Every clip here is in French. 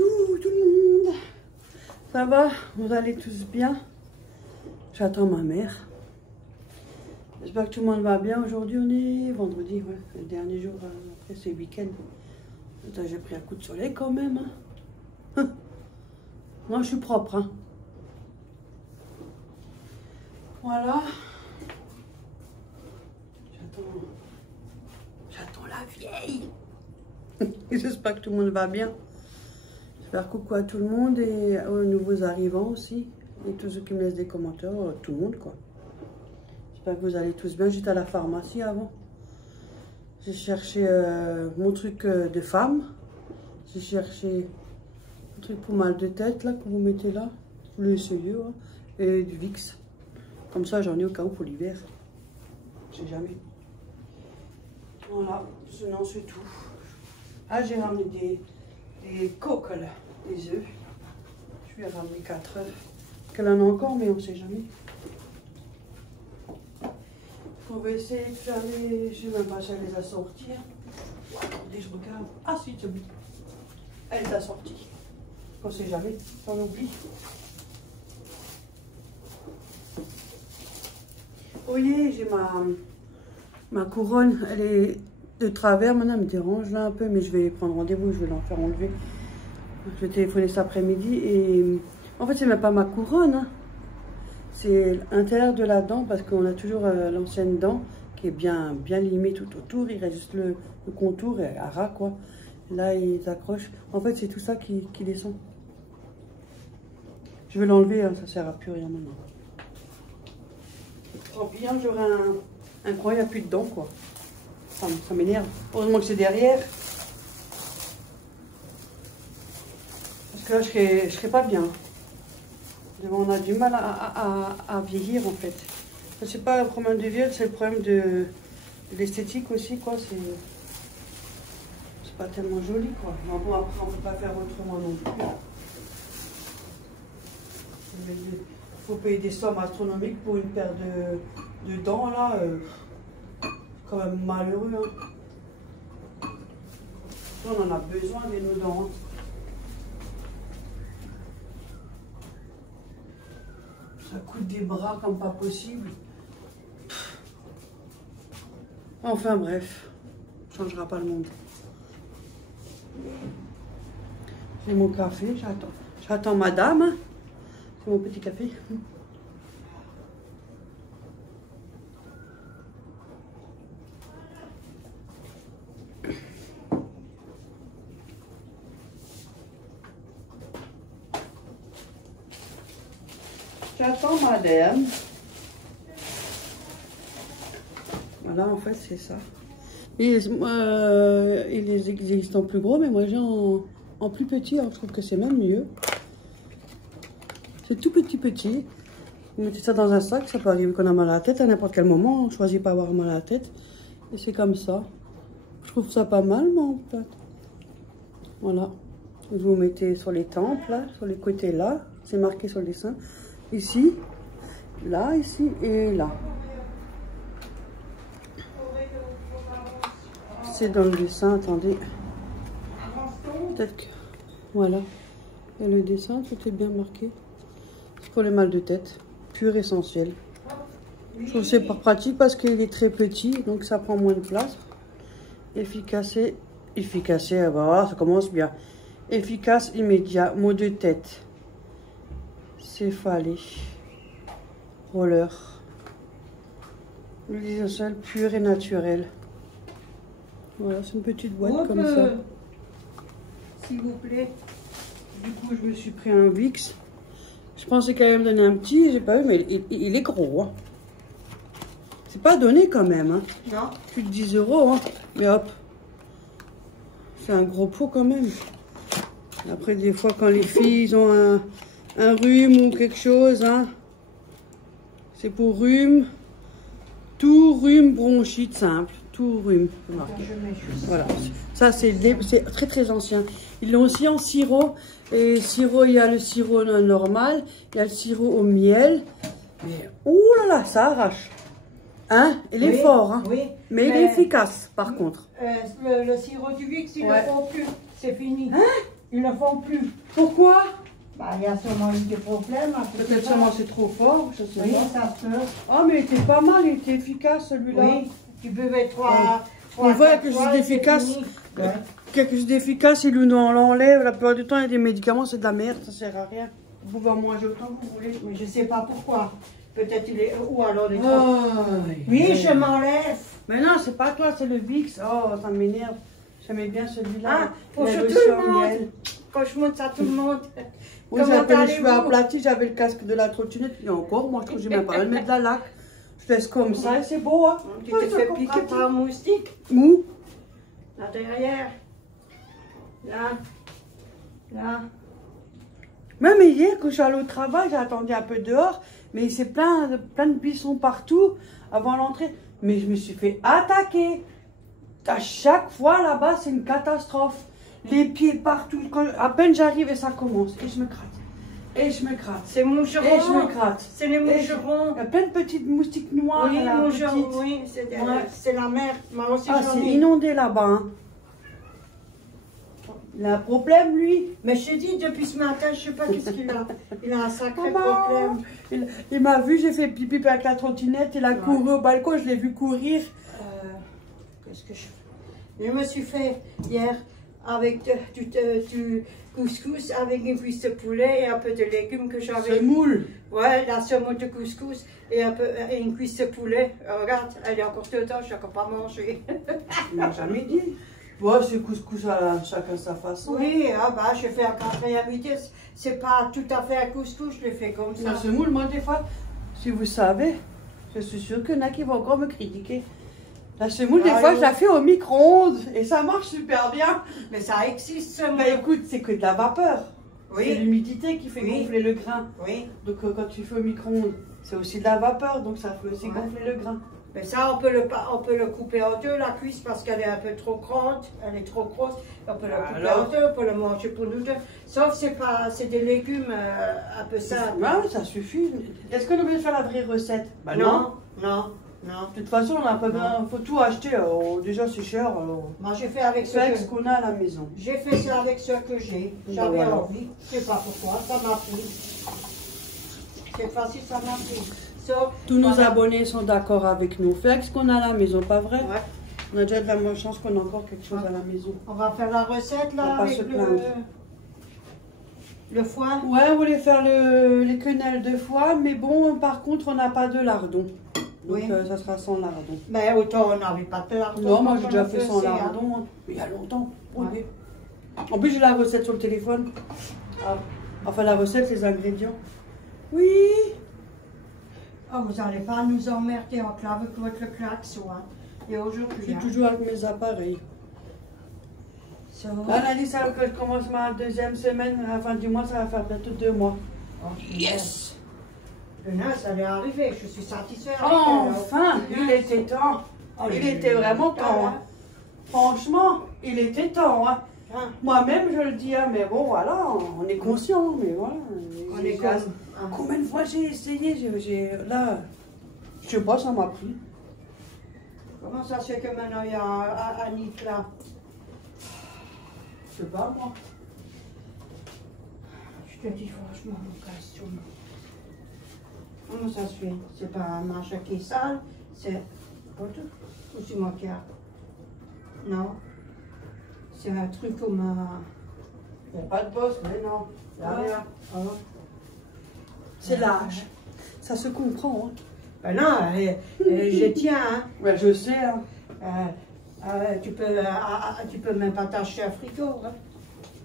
Coucou tout le monde. Ça va? Vous allez tous bien? J'attends ma mère. J'espère que tout le monde va bien. Aujourd'hui on est vendredi, ouais, le dernier jour après ce week-end. J'ai pris un coup de soleil quand même. Hein. Moi je suis propre. Hein. Voilà. J'attends la vieille. J'espère que tout le monde va bien. J'espère coucou à tout le monde et aux nouveaux arrivants aussi. Et tous ceux qui me laissent des commentaires, tout le monde quoi. J'espère que vous allez tous bien. J'étais à la pharmacie avant. J'ai cherché mon truc de femme. J'ai cherché un truc pour mal de tête là que vous mettez là. Le sérieux hein, et du Vicks. Comme ça j'en ai au cas où pour l'hiver. Je sais jamais. Voilà, sinon c'est tout. Ah j'ai ramené des coques là, des œufs. Je vais ramener 4 œufs. Qu'elle en a encore mais on sait jamais. On va essayer de faire les... Je sais même pas si elle les a sortis. Attendez, je regarde. Ah si, c'est bon. Elle les a sortis. On sait jamais, on oublie. Vous voyez, j'ai ma couronne, elle est de travers. Maintenant, elle me dérange là un peu, mais je vais prendre rendez-vous, je vais l'en faire enlever. Je vais téléphoner cet après-midi et en fait, c'est même pas ma couronne. Hein. C'est l'intérieur de la dent parce qu'on a toujours l'ancienne dent qui est bien limée tout autour. Il reste juste le contour et à ras quoi. Là, ils accrochent. En fait, c'est tout ça qui descend. Je vais l'enlever, hein, ça sert à plus rien maintenant. Tant pis, hein, j'aurai un coin, il n'y a plus de dents quoi. Ça m'énerve. Heureusement que c'est derrière. Parce que là, je serais pas bien. On a du mal à vieillir en fait. C'est pas le problème de vieillir, c'est le problème de l'esthétique aussi quoi. C'est pas tellement joli quoi. Mais bon après on peut pas faire autrement non plus. Il faut payer des sommes astronomiques pour une paire de dents là. C'est quand même malheureux. Hein. On en a besoin de nos dents. Hein. Ça coûte des bras comme pas possible. Enfin bref, ça ne changera pas le monde. J'ai mon café, j'attends madame. C'est mon petit café. J'attends madame. Voilà, en fait, c'est ça. Il existe en plus gros, mais moi j'ai en plus petit. Alors je trouve que c'est même mieux. C'est tout petit. Vous mettez ça dans un sac, ça peut arriver qu'on a mal à la tête à n'importe quel moment. On choisit pas avoir mal à la tête. Et c'est comme ça. Je trouve ça pas mal, moi, en fait. Voilà. Vous mettez sur les tempes, là, sur les côtés, là. C'est marqué sur le dessin. Ici, là, ici et là. C'est dans le dessin, attendez. Peut-être que... Voilà. Et le dessin, tout est bien marqué. C'est pour les mal de tête. Pur essentiel. Je trouve que c'est pas pratique parce qu'il est très petit, donc ça prend moins de place. Efficace, voilà, ça commence bien. Efficace, immédiat, maux de tête. Céphalée, roller, l'huile essentielle pure et naturelle. Voilà, c'est une petite boîte comme ça. S'il vous plaît. Du coup, je me suis pris un Vicks. Je pensais quand même donner un petit, j'ai pas vu, mais il est gros. Hein. C'est pas donné quand même. Hein. Non. Plus de 10 €. Hein. Mais hop. C'est un gros pot quand même. Après, des fois, quand les filles ont un rhume ou quelque chose, hein. C'est pour rhume, tout rhume, bronchite simple, tout rhume. Voilà, ça c'est très ancien. Ils l'ont aussi en sirop. Et sirop, il y a le sirop normal, il y a le sirop au miel. Mais ouh là là, ça arrache. Hein? Il est fort, hein? Oui. Mais il est efficace, par contre. Le sirop du Vicks, il ne le faut plus. C'est fini. Hein? Ils ne le font plus. Pourquoi? Bah, il y a sûrement eu des problèmes. Peut-être seulement c'est trop fort, je sais Oui, pas. ça se peut. Ah, mais il était pas mal, il était efficace celui-là. Oui, tu buvais 3. On voit quelque chose d'efficace. Quelque chose d'efficace, il nous en l'enlève. La plupart du temps, il y a des médicaments, c'est de la merde, ça sert à rien. Vous pouvez en manger autant que vous voulez. Mais je sais pas pourquoi. Peut-être il est. Ou alors il est trop. Oh, Oui, je m'enlève. Mais non, c'est pas toi, c'est le Vicks. Oh, ça m'énerve. J'aimais bien celui-là. Ah, pour La tout lotion le monde. miel. Quand je monte ça, tout le monde. Oui, j'avais les cheveux aplatis, j'avais le casque de la trottinette. Et encore, moi, je trouve que j'ai même pas le mettre de la laque. Je laisse comme ça et c'est beau, hein. Tu te fais piquer par un moustique. Où? Là derrière. Là. Là. Même hier, quand je suis allée au travail, j'ai attendu un peu dehors, mais c'est plein de buissons partout avant l'entrée. Mais je me suis fait attaquer. À chaque fois là-bas, c'est une catastrophe. Les pieds partout. À peine j'arrive et ça commence. Et je me gratte. Et je me gratte. C'est moucherons. Et je me gratte. C'est les moucherons. Il y a plein de petites moustiques noires. Oui, là, moucherons, petites. oui, c'est la mer. Moi aussi, Ah, j'en c'est ai. inondé là-bas. Hein. Il a un problème, lui. Mais je te dis, depuis ce matin, je sais pas qu'est-ce qu'il a. Il a un sacré Maman. problème. Il m'a vu, j'ai fait pipi avec la trottinette. Il a couru au balcon, je l'ai vu courir. Qu'est-ce que je fais? Je me suis fait hier avec du couscous avec une cuisse de poulet et un peu de légumes que j'avais. Semoule. Ouais, la semoule de couscous et une cuisse de poulet. Regarde, elle est encore dedans, je n'ai encore pas mangé. Il m'a jamais dit. Ouais, c'est couscous à chacun sa façon. Oui, ah bah, je fais un café à midi. C'est pas tout à fait un couscous, je le fais comme ça. La semoule, moi, des fois, si vous savez, je suis sûre qu'il y en a qui vont encore me critiquer. La semoule, des fois, je la fais au micro-ondes et ça marche super bien. Mais ça existe, semoule. Mais écoute, c'est que de la vapeur. Oui. C'est l'humidité qui fait gonfler le grain. Oui. Donc, quand tu fais au micro-ondes, c'est aussi de la vapeur, donc ça fait aussi gonfler le grain. Mais ça, on peut le couper en deux, la cuisse, parce qu'elle est un peu trop grande. Elle est trop grosse. On peut la couper en deux, on peut le manger pour nous deux. Sauf c'est des légumes un peu simples. Ouais, ça suffit. Est-ce qu'on est obligé de faire la vraie recette? Bah non. De toute façon, on n'a pas besoin, faut tout acheter. Déjà, c'est cher. Alors... Moi, j'ai fait avec ce qu'on a à la maison. J'ai fait ça avec ce que j'ai. J'avais envie. Je ne sais pas pourquoi. Ça m'a pris. C'est facile, ça m'a pris. Tous nos abonnés sont d'accord avec nous. Fais ce qu'on a à la maison, pas vrai? Ouais. On a déjà de la chance qu'on a encore quelque chose à la maison. On va faire la recette là avec le foie. Ouais, on voulait faire les quenelles de foie, mais bon, par contre, on n'a pas de lardon. Donc ça sera sans lardon. Mais autant on n'avait pas de lardon. Non, moi j'ai déjà fait sans lardon, hein. Il y a longtemps. Ouais. En plus, j'ai la recette sur le téléphone. Ah. Enfin, la recette, les ingrédients. Oui. Oh, vous n'allez pas nous emmerder en clave avec votre klaxon. Hein. Et aujourd'hui. Je suis toujours avec mes appareils. Annalise, que je commence ma deuxième semaine, à la fin du mois, ça va faire bientôt 2 mois. Oh, yes! Ça allait arriver, je suis satisfaite. Enfin, il était temps. Il était vraiment temps. Hein. Franchement, il était temps. Hein. Moi-même, je le dis, hein, mais bon, voilà, on est conscient. Mais voilà. On est comme... Combien de fois j'ai essayé, là, je sais pas, ça m'a pris. Comment ça se fait que maintenant il y a Annick là? Je sais pas, moi. Je te dis franchement, mon costume. Comment ça se fait? C'est pas un marché qui est sale, c'est... Ou c'est moi qui a... Non. C'est un truc comme un... Il n'y a pas de bosse, mais non. Il n'y a rien. C'est l'âge. Ça se comprend. Hein. Ben non, je tiens. Hein. Ouais, je sais. Hein. Tu peux même pas t'acheter un frigo. Hein.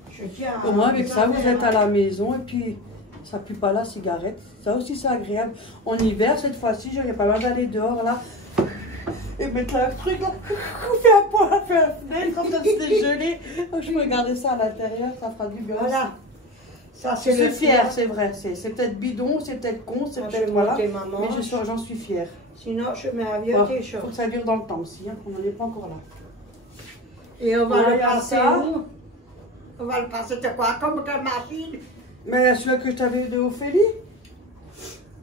Je tiens. Au moins, avec ça, vous êtes à la maison et puis ça pue pas la cigarette. Ça aussi, c'est agréable. En hiver, cette fois-ci, j'aurais pas mal d'aller dehors là et mettre un truc là, couper un poids, faire un fenêtre, comme ça c'était gelé. Je peux regarder ça à l'intérieur, ça fera du bien. Voilà. Je suis fière, c'est vrai. C'est peut-être bidon, c'est peut-être con, c'est peut-être voilà. Mais j'en suis fière. Sinon, je mets à vieux des choses. Il faut que ça dure dans le temps aussi, hein, on n'en est pas encore là. Et on va le passer où? On va le passer de quoi? Comme une machine? Mais celui que je t'avais eu de Ophélie.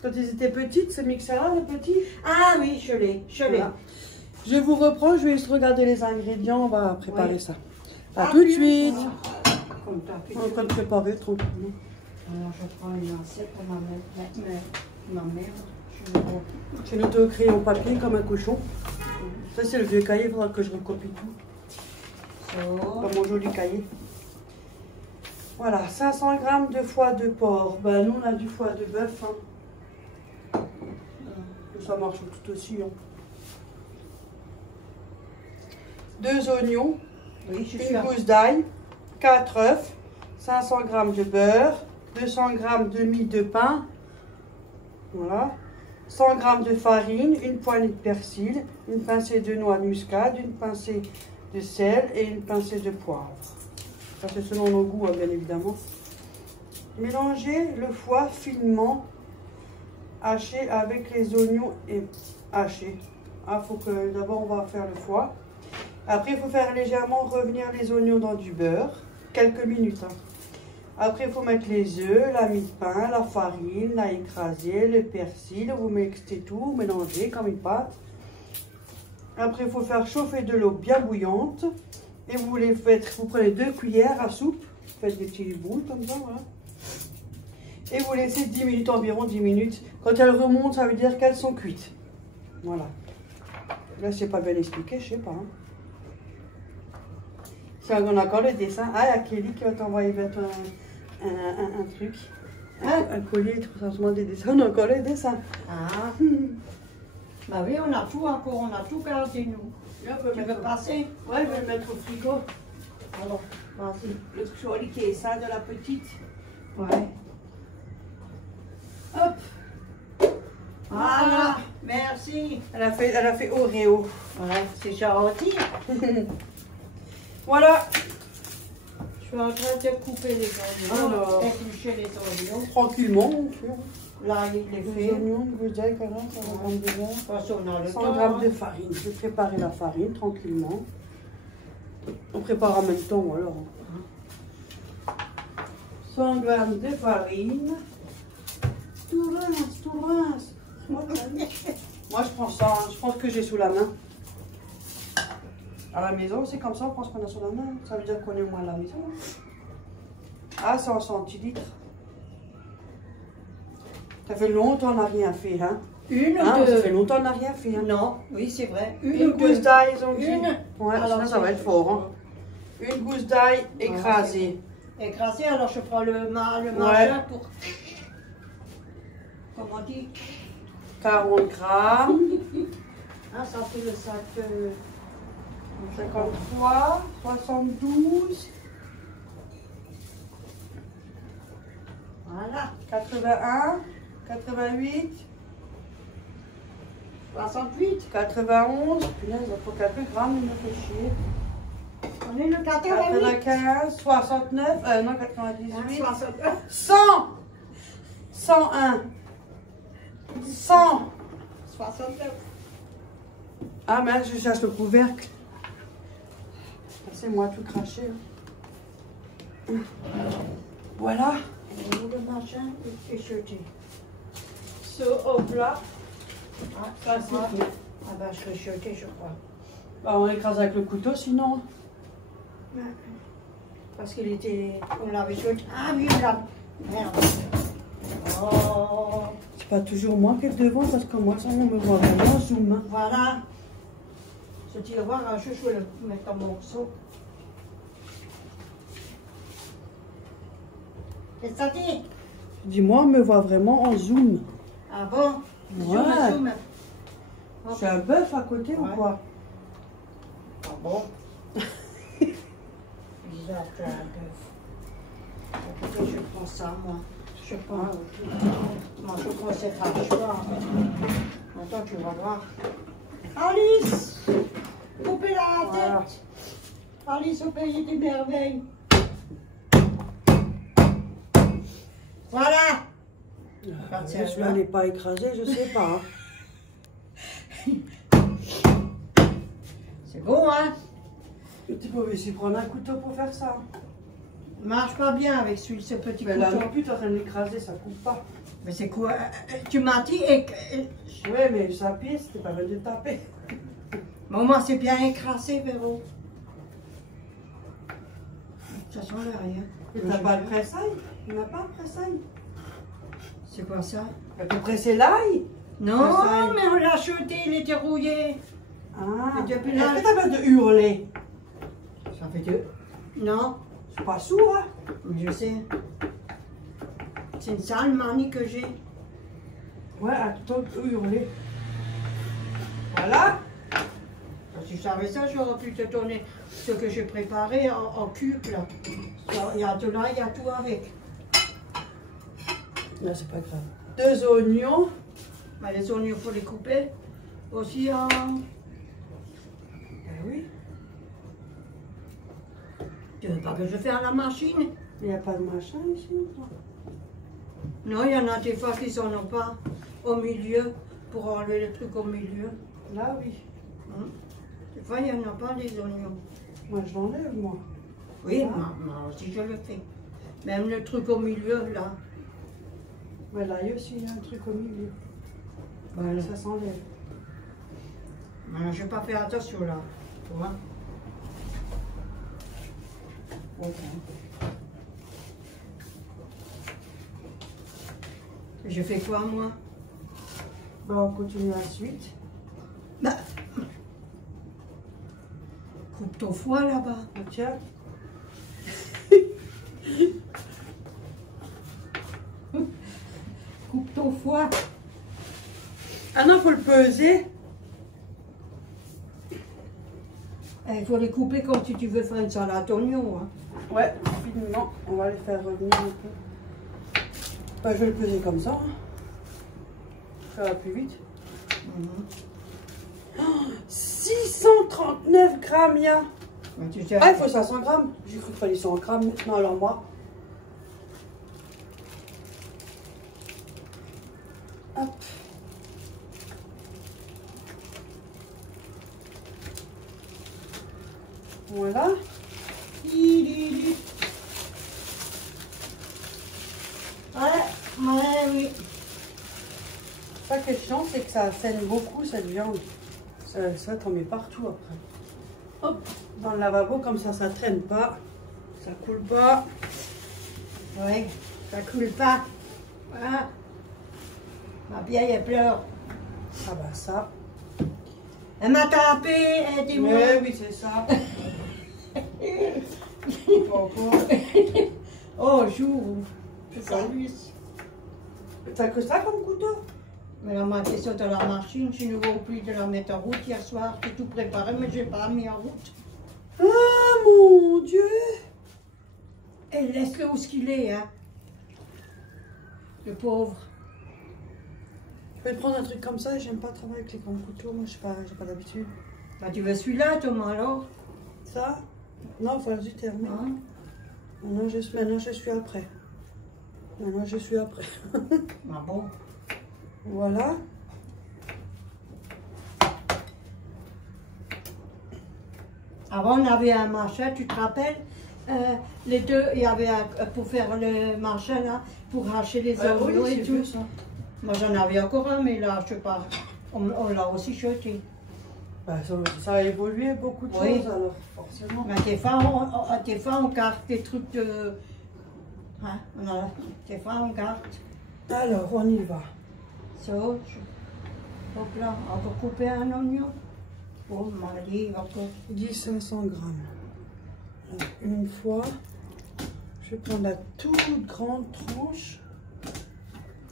Quand ils étaient petites, ce mixeur-là, le petit. Ah oui, je l'ai. Voilà. Je vous reprends, je vais juste regarder les ingrédients, on va préparer ça. À tout de suite. comme ça. On est en train de préparer tranquillement. Alors je prends une assiette pour ma mère. J'ai noté au crayon papier comme un cochon. Ça c'est le vieux cahier, il faudra que je recopie tout. Dans mon joli cahier. Voilà, 500 g de foie de porc. Ben, nous on a du foie de bœuf. Hein. Ça marche tout aussi. Hein. 2 oignons, oui, une gousse d'ail, 4 œufs, 500 g de beurre, 200 g de mie de pain, voilà, 100 g de farine, une poignée de persil, une pincée de noix de muscade, une pincée de sel et une pincée de poivre. Ça c'est selon nos goûts, hein, bien évidemment. Mélangez le foie finement haché avec les oignons et hachés. Ah, faut que d'abord on va faire le foie. Après, il faut faire légèrement revenir les oignons dans du beurre, quelques minutes. Hein. Après, il faut mettre les œufs, la mie de pain, la farine, l'ail écrasé, le persil. Vous mixez tout, mélangez comme une pâte. Après, il faut faire chauffer de l'eau bien bouillante. Et vous les faites, vous prenez 2 cuillères à soupe. Vous faites des petits boules comme ça, voilà. Et vous laissez 10 minutes, environ 10 minutes. Quand elles remontent, ça veut dire qu'elles sont cuites. Voilà. Là, c'est pas bien expliqué, je sais pas. Hein. Si on a encore le dessin. Ah, il y a Kelly qui va t'envoyer un truc. Hein? Un collier, tout ça, des dessins. On a encore le dessin. Ah. Bah oui, on a tout encore, on a tout gardé, nous. Là, Tu veux passer? Ouais, je vais le mettre au frigo. Alors, vas-y. Le truc joli qui est ça de la petite. Ouais. Hop. Voilà. Merci. Elle a fait Oreo. Ouais, c'est gentil. Voilà. Je suis en train de couper les oignons, Alors. éplucher les oignons. Tranquillement, on fait. Là, il les Des fait. oignons, une gousse d'ail, 40, 100 g de beurre. Parce qu'on a le 100 temps. g de farine. Je vais préparer la farine tranquillement. On prépare en même temps, alors. 100 g de farine. Tout rince. Moi, je prends ça. Hein. Je pense que j'ai sous la main. À la maison, c'est comme ça, on pense qu'on a sous la main. Ça veut dire qu'on est au moins à la maison. Ah, c'est en centilitres. Ça fait longtemps qu'on n'a rien fait, hein. Une, Ah, deux. ça fait longtemps qu'on n'a rien fait, hein. Non, oui, c'est vrai. Une gousse d'ail, ils ont dit. Une. Ouais, Alors, ça va être fort, hein. Une gousse d'ail écrasée. Écrasé, alors je prends le Ouais. machin pour... Comment on dit? 40 grammes. Ah, ça fait le sac... 53, 72, Voilà. 81, 88, 68. 91. Punaise, il faut quelques grammes, il me fait chier. On est le 88. 95, 69, non, 98. 69. 100, 101, 100. 69. Ah merde, je cherche le couvercle. C'est moi tout craché. Hein. Voilà. Le machin est jeté. Ce au plat. Ah, Ça, je c'est crois. fait. Ah ben, je l'ai jeté, je crois. Bah, on écrase avec le couteau sinon. Parce qu'il était... On l'avait jeté. Ah oui, on l'a... Merde. Oh. C'est pas toujours moi qui est devant parce que moi, ça, on me voit vraiment en zoom. Hein. Voilà. Je dis, voir, je vais le mettre en morceaux. Qu'est-ce que ça dit? Dis-moi, on me voit vraiment en zoom. Ah bon? Ouais. Zoom. C'est un bœuf à côté ou Ouais. quoi? Ah bon? Bizarre, tu as un bœuf. Écoutez, je prends ça, moi. Je prends. Moi, je prends cette hachoir. Attends, tu vas voir. Alice! Coupez la Voilà. tête! Alice au pays des merveilles. Voilà! Je ne l'ai pas écrasé, je sais pas. Hein. C'est beau, hein? Tu peux aussi prendre un couteau pour faire ça. Marche pas bien avec ce petit Mais là couteau. non plus, tu es en train de l'écraser, ça coupe pas. Mais c'est quoi? Tu m'as dit et... Ouais, mais ça pisse, t'es pas venu de taper. Mais au moins c'est bien écrasé, Véro. Ça sent rien. Et t'as pas le pressail? Il n'y a pas le pressail? C'est quoi ça? Elle peut presser l'ail? Non, mais on l'a acheté, il était rouillé. Ah, et depuis est-ce là... que t'as besoin de hurler? Ça fait deux. Non, Je suis pas sourd, hein? je sais. C'est une sale manie que j'ai. Ouais, attends, hurler. Voilà. Si je savais ça, j'aurais pu te donner ce que j'ai préparé en cube là. Il y a tout là, il y a tout avec. Non, c'est pas grave. 2 oignons. Mais les oignons, il faut les couper. Aussi en... Ben oui. Tu veux pas que je fasse à la machine? Il n'y a pas de machin ici. Non, il y en a des fois qui n'en ont pas au milieu, pour enlever les trucs au milieu. Là, oui. Des fois, il n'y en a pas des oignons. Moi, je l'enlève, moi. Oui, Ah. moi aussi je le fais. Même le truc au milieu, là. Mais là, il y a aussi un truc au milieu. Voilà. Ça s'enlève. Je n'ai pas fait attention là. Tu vois? Ok. Je fais quoi, moi? Bon, on continue la suite. Bah. Coupe ton foie là-bas. Ah, tiens. Coupe ton foie. Ah non, faut le peser. Il faut les couper comme si tu veux faire une salade d'oignons. Hein. Ouais, finement. On va les faire revenir un peu. Bah, je vais le peser comme ça. Hein. Ça va plus vite. 639 grammes, ya. Ah, il faut 500 grammes. J'ai cru qu'il fallait 100 grammes maintenant, alors moi. Hop. Voilà. Ouais, oui. Ça qui est chiant, c'est que ça saigne beaucoup cette viande. Ça t'en mets partout après. Hop, dans le lavabo, comme ça traîne pas. Ça coule pas. Ouais, ça coule pas. Voilà. Ma vieille, elle pleure. Ah bah ça. Elle m'a tapé, dis-moi. Mais oui, c'est ça. Pas encore. Oh, jour. C'est ça. T'as que ça comme couteau? Mais la moitié sur de la machine, je n'ai oublié de la mettre en route hier soir. J'ai tout préparé, mais je n'ai pas mis en route. Ah mon Dieu! Et laisse-le où ce qu'il est, hein. Le pauvre. Je vais te prendre un truc comme ça, j'aime pas travailler avec les grands couteaux, moi j'ai pas d'habitude. Bah, tu veux celui-là, Thomas, alors? Ça? Non, il faut du terme. Hein? Maintenant je suis après. Maintenant je suis après. Ah bon? Voilà. Avant, on avait un machin, tu te rappelles? Les deux, il y avait pour faire le machin, là, pour hacher les oignons et tout. Ça. Moi, j'en avais encore un, mais là, je sais pas. On l'a aussi jeté. Bah, ça a évolué beaucoup de Oui. choses alors, forcément. Mais des fois, on garde des trucs de... Hein? Des fois, on garde. Alors, on y va. Ça, hop là, on va couper un oignon. Oh, m'a dit, encore. 500 grammes. Alors, une fois, je vais prendre la toute grande tranche.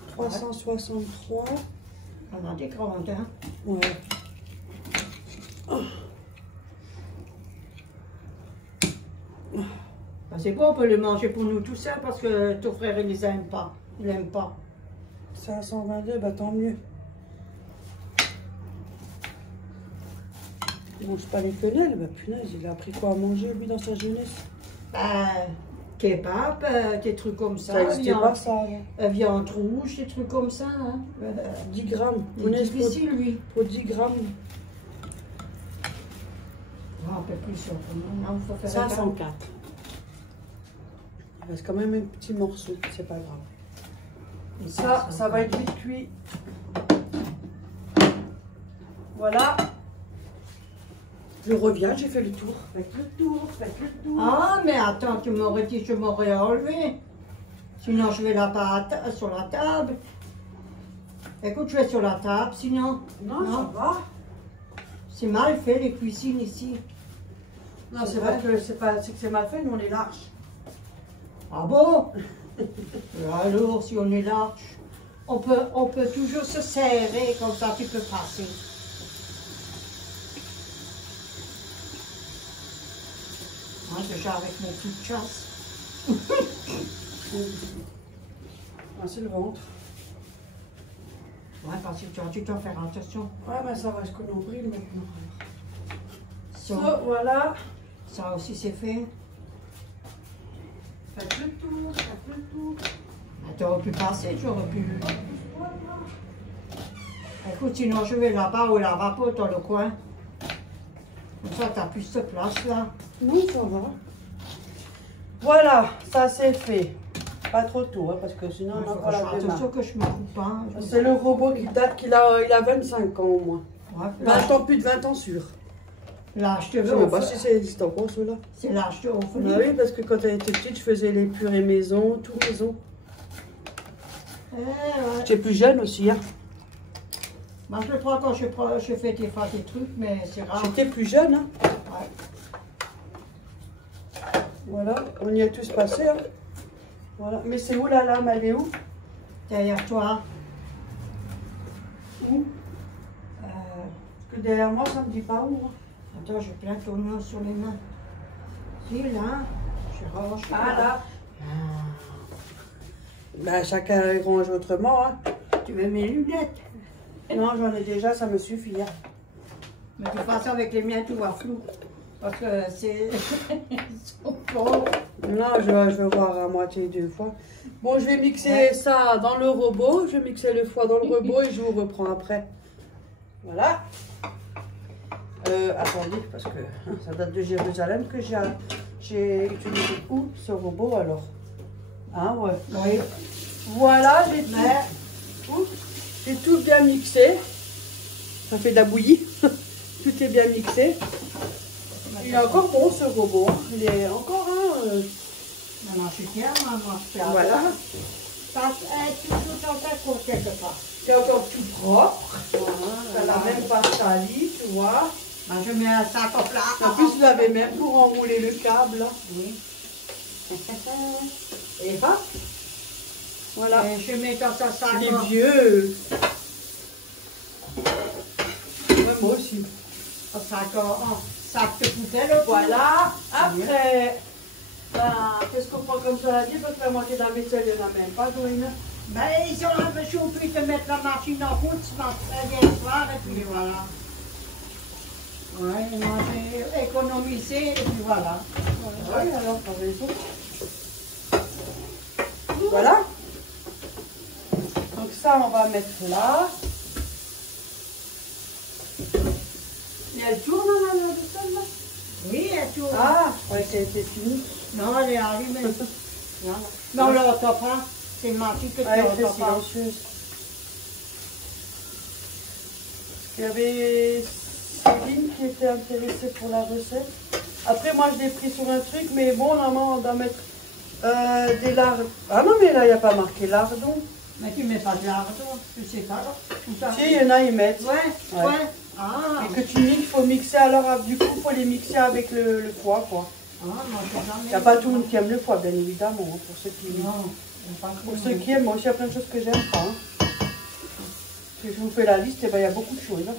363. On a des grandes, hein. Ouais. Ben, c'est bon, on peut le manger pour nous tout ça parce que ton frère, il les aime pas. Il aime pas. 522, bah tant mieux. Il mange pas les quenelles, bah punaise, il a appris quoi à manger lui dans sa jeunesse. Kebab, des trucs comme ça. Ça n'existait pas ça avant. Viande rouge, des trucs comme ça. Hein. 10 grammes. Il est difficile, lui. Pour 10 grammes. Un peu plus sur non, faut faire 504. Il reste quand même un petit morceau, c'est pas grave. Et Ça va être vite cuit. Voilà. Je reviens, j'ai fait le tour. Faites le tour, faites le tour. Ah, mais attends, tu m'aurais dit que je m'aurais enlevé. Sinon, je vais là sur la table. Écoute, je vais sur la table, sinon. Non, ça va. C'est mal fait, les cuisines ici. Non, c'est vrai que c'est que c'est mal fait, nous on est large. Ah bon? Alors, si on est large, on peut toujours se serrer, comme ça tu peux passer. Moi, déjà avec mon petit chasse. Ah, c'est le ventre. Ouais, parce que tu dois faire attention. Ouais, mais ça va jusqu'au nombril maintenant. Ça, voilà. Ça aussi c'est fait. Faites le tour, faites le tour. Tu aurais pu passer, tu aurais pu. Écoute, sinon je vais là-bas au lavabo dans le coin. Comme ça, tu as plus de place là. Non, ça va. Voilà, ça c'est fait. Pas trop tôt, hein, parce que sinon on a encore la attention que je ne me coupe pas. C'est le robot qui date, il a 25 ans au moins. Ouais, 20 ans, plus de 20 ans sûr. L'âge de Je ne sais pas si ça existe encore ceux-là. C'est l'âge de Bah oui, parce que quand elle était petite, je faisais les purées maison, tout maison. Ouais. J'étais plus jeune aussi. Hein. Moi, je le prends quand je fais des fois des trucs, mais c'est rare. J'étais plus jeune. Hein. Ouais. Voilà, on y est tous passés. Hein. Voilà. Mais c'est où la lame? Elle est où? Derrière toi. Où? Parce que derrière moi, ça ne me dit pas où. Hein. Attends, j'ai plein de tournures sur les mains. Si, là, je range. Ah, là. Ben, chacun range autrement. Hein. Tu veux mes lunettes? Non, j'en ai déjà, ça me suffit. Hein. Mais de toute façon, avec les miens, tout va flou. Parce que c'est. Ils sont pauvres. Non, je vais voir à moitié deux fois. Bon, je vais mixer ça dans le robot. Je vais mixer le foie dans le robot et je vous reprends après. Voilà. Attendez, parce que ça date de Jérusalem que j'ai utilisé où ce robot alors. Ah ouais. Oui. Voilà, j'ai tout bien mixé. Ça fait de la bouillie. Tout est bien mixé. Il est encore bon ce robot. Il est encore un. Maman, je suis fière, maman. Voilà. Ça est toujours en train de quelque part. C'est encore tout propre. Voilà. Ça l'a même pas sali, tu vois. Ben, je mets un sac au plat. En plus, vous avez même pour enrouler le câble. Oui. Et hop. Voilà. Et je mets dans un sac. Il est vieux. Ouais, moi aussi. Un sac de poubelle. Voilà. Après, qu'est-ce qu'on prend comme ça à dire? Parce que la moitié de la vaisselle, il n'y en a même pas, Dorine. Ben, ils ont pu te mettre la machine en route ce matin, hier soir, et puis voilà. Ouais, moi j'ai économisé, et puis voilà. Oui, alors, t'as raison. Voilà. Donc ça, on va mettre là. Et elle tourne la vaisselle, là? Oui, elle tourne. Ah, je croyais que c'était fini. Non, elle est allumée. Non, mais on ne l'entend pas. C'est une machine que tu Ouais, c'est n'entends pas. silencieuse. Il y avait Céline qui était intéressée pour la recette. Après, moi, je l'ai pris sur un truc, mais bon, normalement, on doit mettre des lardons. Ah non, mais là, il n'y a pas marqué lardon. Mais tu ne mets pas de lardon, tu sais pas. Si, il y en a, ils mettent. Ouais. Ah. Et que tu mixes, il faut mixer, alors du coup, il faut les mixer avec le foie, quoi. Ah, moi, Il n'y a pas tout le monde qui aime le foie, bien évidemment, hein, pour ceux qui non, pour ceux qui aiment. Moi aussi, il y a plein de choses que j'aime pas. Hein. Si je vous fais la liste, eh ben, il y a beaucoup de choses. Hein.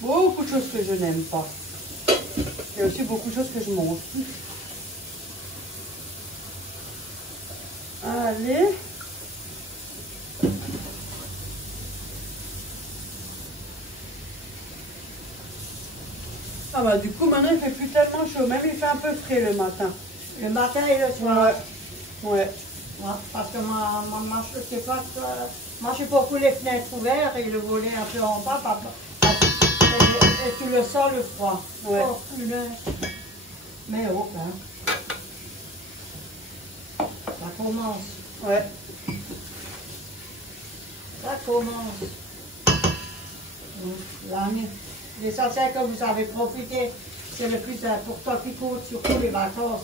Beaucoup de choses que je n'aime pas. Il y a aussi beaucoup de choses que je mange. Allez. Ah bah du coup maintenant il fait plus tellement chaud, même il fait un peu frais le matin. Le matin et le soir. Ouais. Parce que moi je sais pas que... Moi j'ai beaucoup les fenêtres ouvertes et le volet un peu en bas. Et tu le sens le froid. Ouais. Oh, mais oh, hein. Ça commence. Ouais. Ça commence. L'essentiel que vous avez profité, c'est le plus important qui compte, surtout les vacances.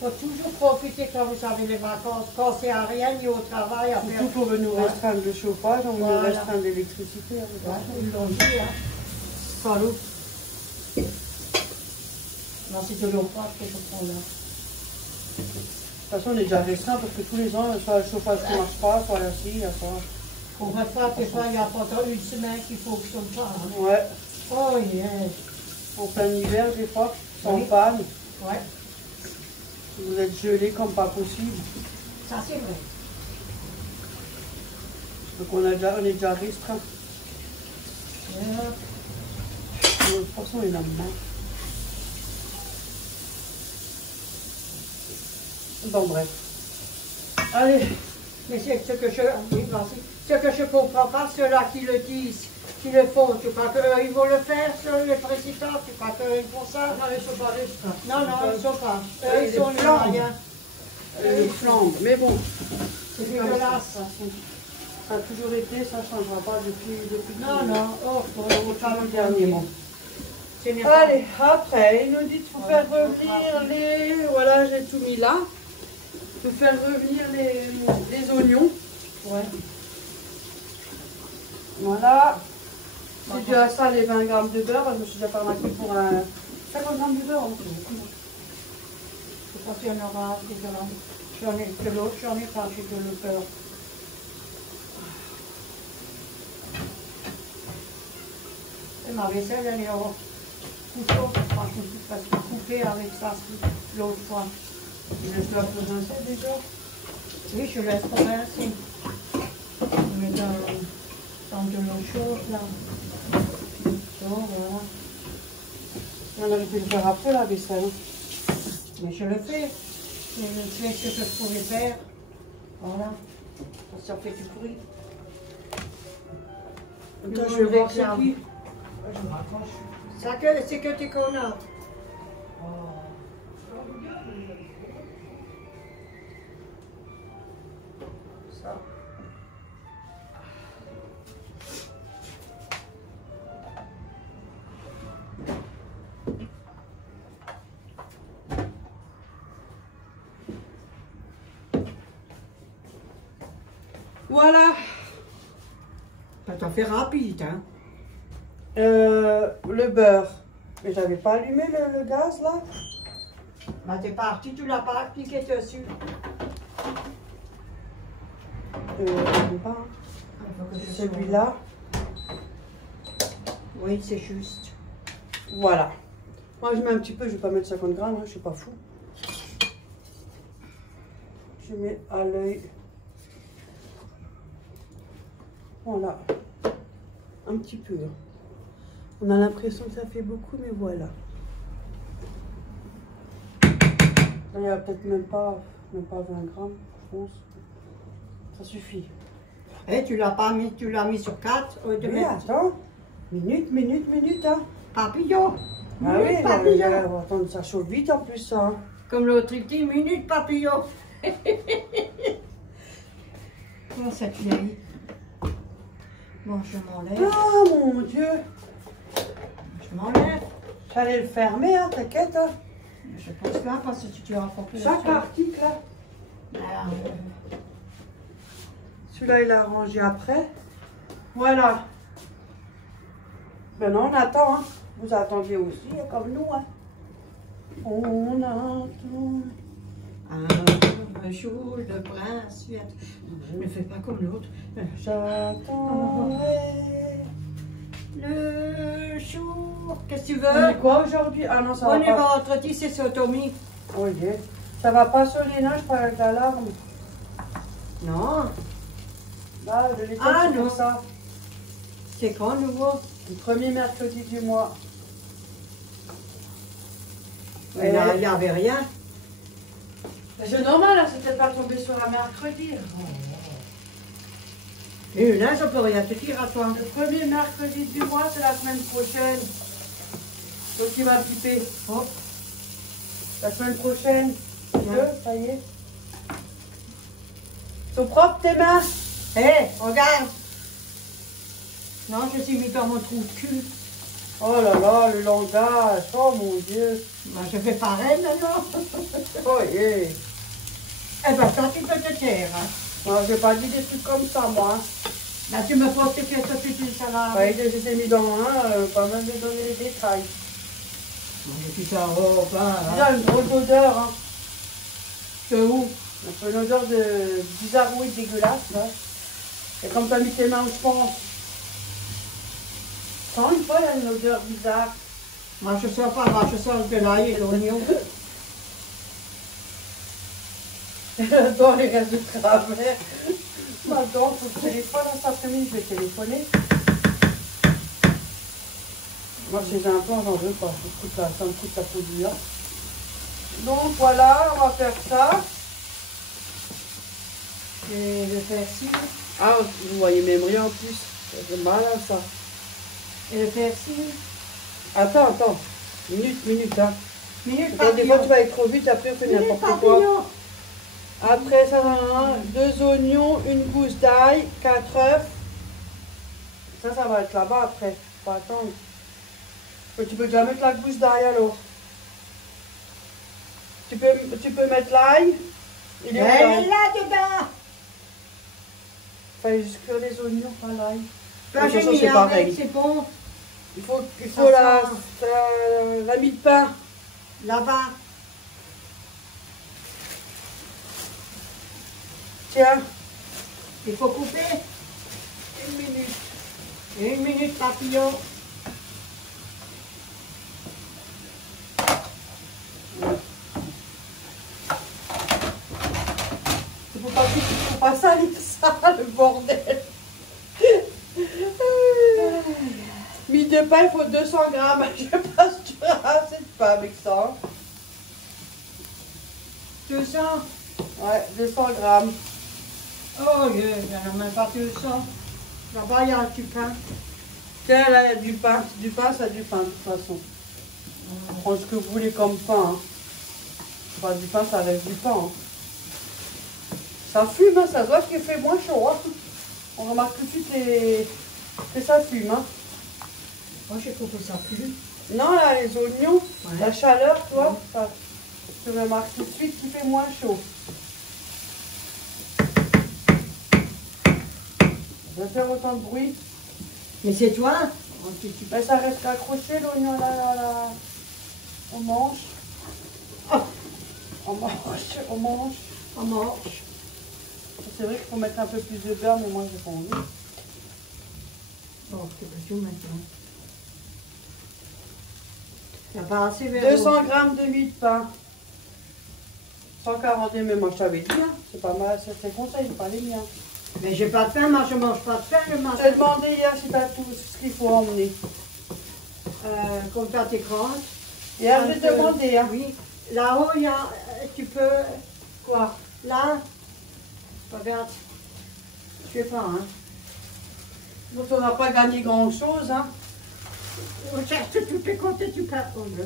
Il faut toujours profiter quand vous avez les vacances. Quand c'est à rien, ni au travail, à faire. Surtout pour nous restreindre le chauffage, on nous restreindre l'électricité. Ils l'ont dit, hein. Sans l'eau. Non, c'est de l'eau froide que je prends là. De toute façon, on est déjà restreint parce que tous les ans, soit le chauffage ne marche pas, soit la scie, ça. On ne pas, des fois, il y a pendant une semaine qu'il faut que je tombe pas. Hein. Ouais. Oh yeah. En plein hiver, des fois, sans panne. Ouais. Vous êtes gelé comme pas possible. Ça, c'est vrai. Donc on est déjà restreint. Yeah. De toute façon, il en a marre. Bon, bref. Allez. Mais c'est ce que je comprends pas, ceux-là qui le disent, qui le font, tu crois qu'eux, ils vont le faire, ceux, les présidents, tu crois qu'eux, ils font ça? Non, ils sont pas restreints. Non, non, ils ne sont pas. Eux, ils sont les moyens. Ils flambent. Mais bon, c'est dégueulasse. ça a toujours été, ça ne changera pas depuis Non, non, oh, pas le dernier mot. Allez, Allez, après, il nous dit de faire revenir les... Voilà, j'ai tout mis là. De faire revenir les oignons. ouais. Voilà. C'est dû à ça les 20 grammes de beurre. Je me suis déjà pas remarqué pour un 50 grammes de beurre. Je pense qu'il y en aura des grammes. J'en ai de l'autre, j'en ai pas, j'ai de le beurre. Et ma vaisselle, elle est au couteau. Parce que couper avec ça l'autre fois. Je laisse la faire rincer déjà. Oui, je laisse pour rincer. Je mets dans de l'eau chaude là. Donc voilà. On aurait pu le faire après la vaisselle. Mais je le fais. Je fais ce que je pouvais faire. Voilà. Ça fait du bruit. Toi, je vais voir c'est qui. Je me raccroche. C'est que tes connards. Ça. Voilà. Ça t'a fait rapide, hein? Le beurre. Mais j'avais pas allumé le gaz là. Bah t'es parti, tu l'as pas appliqué dessus. Même pas. C'est celui-là. Oui, c'est juste. Voilà. Moi je mets un petit peu, je vais pas mettre 50 grammes, hein, je suis pas fou. Je mets à l'œil. Voilà. Un petit peu. On a l'impression que ça fait beaucoup, mais voilà. Il n'y a peut-être même pas 20 grammes, je pense. Ça suffit. Eh, tu l'as pas mis, tu l'as mis sur 4 au lieu de Mais mettre attends. Minute, hein. papillon. Ah Minute, oui, papillon. on va attendre, ça chauffe vite en plus, ça. Hein. Comme l'autre, il dit minute papillon. Oh, cette vieille. Bon, je m'enlève. Oh mon Dieu. Je m'enlève. J'allais le fermer, hein, t'inquiète. Hein. Je pense là, parce que tu as compris. Chaque article, là. Voilà. Celui-là, il a rangé après. Voilà. Maintenant, on attend. Hein. Vous attendez aussi, hein, comme nous. Hein. On attend. Un jour, le prince vient. Ne fais pas comme l'autre. J'attendrai. Le jour. Qu'est-ce que tu On veux? est quoi aujourd'hui? Ah non, ça On va est pas. vendredi, c'est sodomie. Oui, ça va pas sonner, je crois, avec l'alarme. Non. Là, je l'ai Ah, c'est non. pour ça. C'est quand nouveau? Le premier mercredi du mois. Mais là, il n'y avait rien. C'est normal, là, c'était pas tombé sur un mercredi. Et là, je peux rien te dire à toi. Le premier mercredi du mois, c'est la semaine prochaine. Donc il va piper. Oh. La semaine prochaine. Ça y est. Sont propres tes mains? Hé, regarde. Non, je suis mis dans mon trou de cul. Oh là là, le langage, oh mon Dieu. Moi, je fais pareil maintenant. Oh yeah. Eh ben, toi, tu peux te taire. Hein. Moi, j'ai pas dit des trucs comme ça, moi. Là, tu me poses tes questions, tu dis ça là. Ouais, j'étais mis dans un, pas mal de donner les détails. Je suis ça, oh, ben, Il y a une grosse odeur, hein. C'est où? Un peu une odeur de bizarroïde dégueulasse, là. Et comme t'as mis tes mains, je pense. Quand une fois, il y a une odeur bizarre. Moi, je sors pas, moi, je sors de l'ail et l'oignon. Dans les restes de travers. Maintenant, il faut que je téléphone cet après-midi, je vais téléphoner. Moi, chez un plan, j'en veux pas. Ça me coûte la peau du gars. Donc voilà, on va faire ça. Et le persil. Ah, vous voyez même rien en plus. C'est mal à ça. Et le persil. Attends. Minute, hein. Minute Des fois, tu papillon. vas aller trop vite, après, on fait Minute n'importe quoi. papillon. Après, ça, 2 oignons, une gousse d'ail, 4 œufs. Ça va être là-bas après. Faut attendre. Tu peux déjà mettre la gousse d'ail alors. Tu peux mettre l'ail. Il est Elle dedans. est là-dedans. Fallait juste cuire les oignons, pas l'ail. Là, De toute j'ai façon, mis c'est pareil. avec, c'est bon. Il faut Ça la mie de pain. Là-bas. Tiens, Il faut couper. 1 minute. Et 1 minute papillon. Faut pas salir ça, le bordel. Mie de pain, il faut 200 grammes. Je sais pas si tu as assez de pain avec ça. 200. Ouais, 200 grammes. Oh, il n'y en a même pas 200. Là-bas, il y a du pain. Tiens, là, il y a du pain. Du pain, ça a du pain, de toute façon. Prenez ce que vous voulez comme pain. Hein. Enfin, du pain, ça reste du pain. Hein. Ça fume, hein, ça se voit qu'il fait moins chaud. Hein. On remarque tout de suite que ça fume. Hein. Moi, j'ai trouvé ça plus. Non, là, les oignons, Ouais. la chaleur, toi, ça, tu remarques tout de suite qu'il fait moins chaud. Ça va faire autant de bruit. Mais c'est toi? Mais ça reste accroché, l'oignon, là, on mange. Oh, On mange. on mange. C'est vrai qu'il faut mettre un peu plus de beurre, mais moi, j'ai pas envie. Bon, c'est pas tout maintenant. Il n'y a pas assez vers 200 grammes de mie de pain. 140, mais moi, je t'avais dit, hein. C'est pas mal, c'est tes conseils, pas les miens. Mais j'ai pas de pain, moi je mange pas de pain le Je t'ai matin. demandé hier si t'as tout ce qu'il faut emmener. Comme t'as tes crottes. Hier, je t'ai demandé, hein. Oui. Là-haut, il y a. Tu peux. Quoi? Là. Regarde. Je sais pas, hein. Donc, on n'a pas gagné grand-chose, hein. On cherche toutes les comptes et tu perds. Oh, je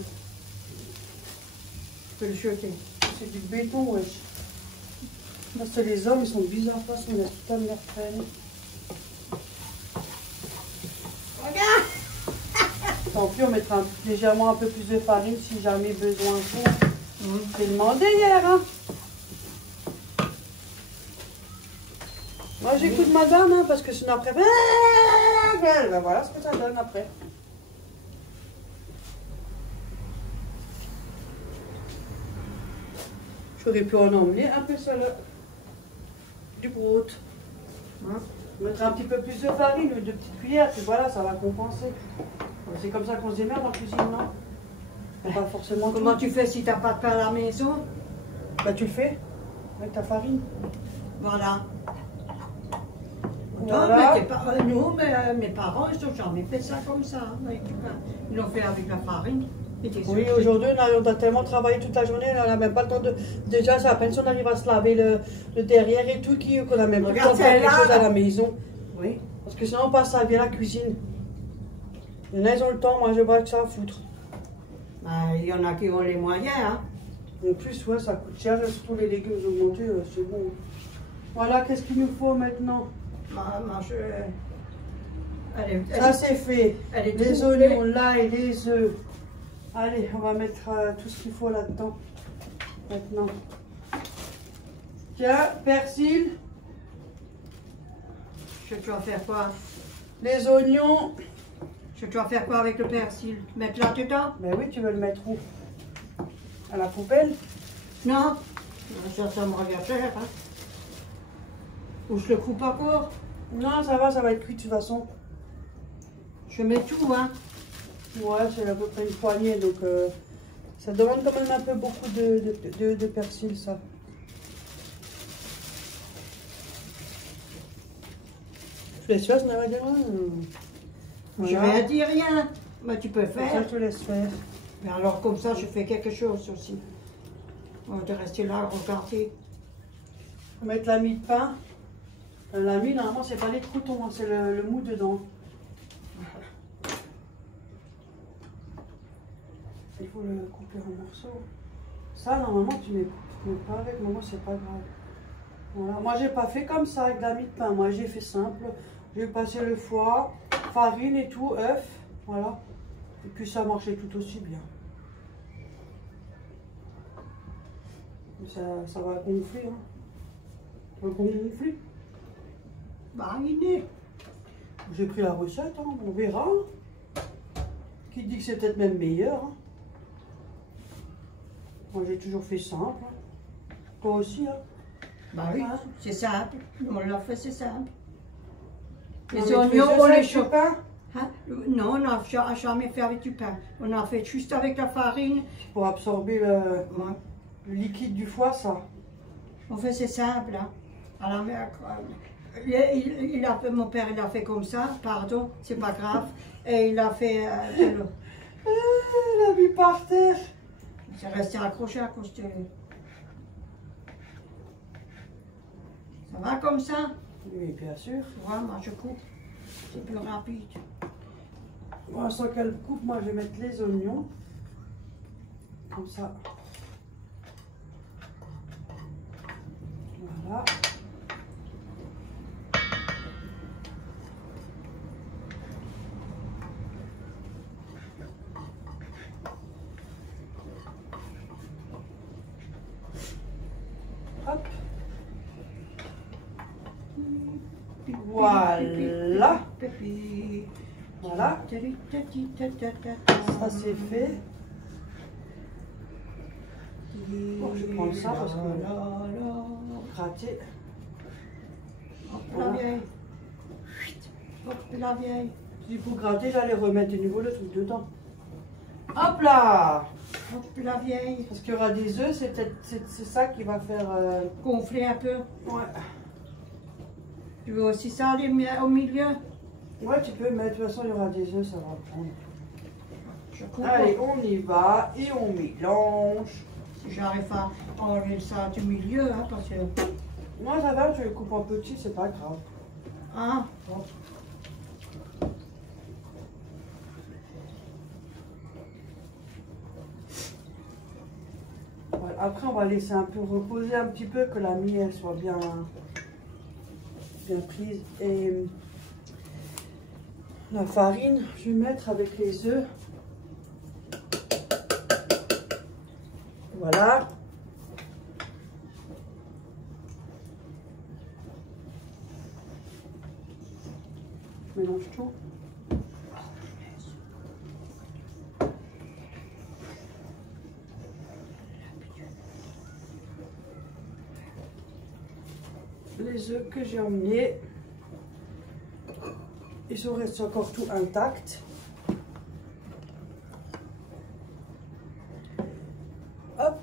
peux le jeter. C'est du béton, wesh. Parce que les hommes, ils sont bizarres, parce qu'on a tout à me reprendre. Regarde. Tant pis, on mettra légèrement un peu plus de farine si jamais besoin. J'ai demandé hier, hein. Moi, j'écoute madame, hein, parce que sinon après... Ben voilà ce que ça donne après. J'aurais pu en emmener un peu seul. Du brot. Hein? Mettre un petit peu plus de farine ou 2 petites cuillères, puis voilà, ça va compenser. C'est comme ça qu'on se démerde en cuisine, non? Pas forcément. Comment tout. tu fais si t'as pas de pain à la maison? Bah tu le fais avec ta farine. Voilà. Voilà. Nous, mes parents, ils n'ont jamais fait ça comme ça, hein, avec du pain. Ils l'ont fait avec la farine. Oui, aujourd'hui, on a tellement travaillé toute la journée, on n'a même pas le temps de... Déjà, c'est à peine si on arrive à se laver le derrière et tout, qu'on a même pas le temps de faire quelque chose à la maison. Oui. Parce que sinon, on passe à bien la cuisine. Il y en a, ils ont le temps, moi, je vois que ça à foutre. Bah, il y en a qui ont les moyens, hein. En plus, ouais, ça coûte cher, surtout les légumes augmentés, c'est bon. Voilà, qu'est-ce qu'il nous faut maintenant? Moi, Ça c'est fait. Les oignons là et les œufs. Allez, on va mettre tout ce qu'il faut là-dedans. Maintenant. Tiens, persil. Je dois faire quoi? Les oignons. Je dois faire quoi avec le persil? Mettre là-dedans? Ben oui, tu veux le mettre où? À la poubelle? Non. Ça me revient cher. Hein. Ou je le coupe à court? Non, ça va être cuit de toute façon. Je mets tout, hein? Ouais, c'est à peu près une poignée, donc ça demande quand même un peu beaucoup de persil, ça. Je laisse faire, ça n'a dire rien. Je vais dire rien, mais tu peux faire. Ça, je te laisse faire. Mais alors, comme ça, je fais quelque chose aussi. On va rester là, regarder. On va mettre la mie de pain. La mie, normalement, c'est pas les croûtons, hein, c'est le mou dedans. Il faut le couper en morceaux. Ça, normalement, tu mets pas avec. Moi, c'est pas grave. Voilà. Moi, j'ai pas fait comme ça avec la mie de pain. Moi, j'ai fait simple. J'ai passé le foie, farine et tout, œuf. Voilà. Et puis, ça marchait tout aussi bien. Ça va gonfler. Hein. Ça va gonfler. Bah, il est. J'ai pris la recette, hein. On verra. Qui dit que c'est peut-être même meilleur. Hein. Moi, j'ai toujours fait simple. Hein. Toi aussi, hein? Bah oui, hein? C'est simple. On l'a fait, c'est simple. Les oignons, on les chope. Hein? Non, on n'a jamais fait avec du pain. On a fait juste avec la farine. Pour absorber le liquide du foie, ça. On fait, c'est simple. Hein? À la mer, mon père, il a fait comme ça, pardon, c'est pas grave. Et il a fait. Il a mis par terre. C'est resté accroché à cause de. Ça va comme ça? Oui, bien sûr. Ouais, moi je coupe. C'est plus rapide. Moi, sans qu'elle coupe, moi je vais mettre les oignons. Comme ça. Voilà. Hop. Voilà. Voilà. Ça c'est fait. Bon, je prends ça parce que gratter. Hop la vieille. Hop la vieille. Il faut gratter, j'allais remettre de nouveau le truc dedans. Hop là. Hop la vieille. Parce qu'il y aura des œufs, c'est ça qui va faire gonfler un peu. Ouais. Tu veux aussi ça au milieu? Ouais, tu peux, mais de toute façon, il y aura des œufs, ça va prendre. Allez, on y va et on mélange. Si j'arrive à enlever ça du milieu, hein, parce que... Moi, ça va, je le coupe en petit, c'est pas grave. Ah, bon. Ouais, après, on va laisser un peu reposer un petit peu, que la mie, elle soit bien prise. Et la farine, je vais mettre avec les œufs. Voilà. Mélange tout. Les œufs que j'ai emmenés, ils sont restés encore tout intacts. Hop.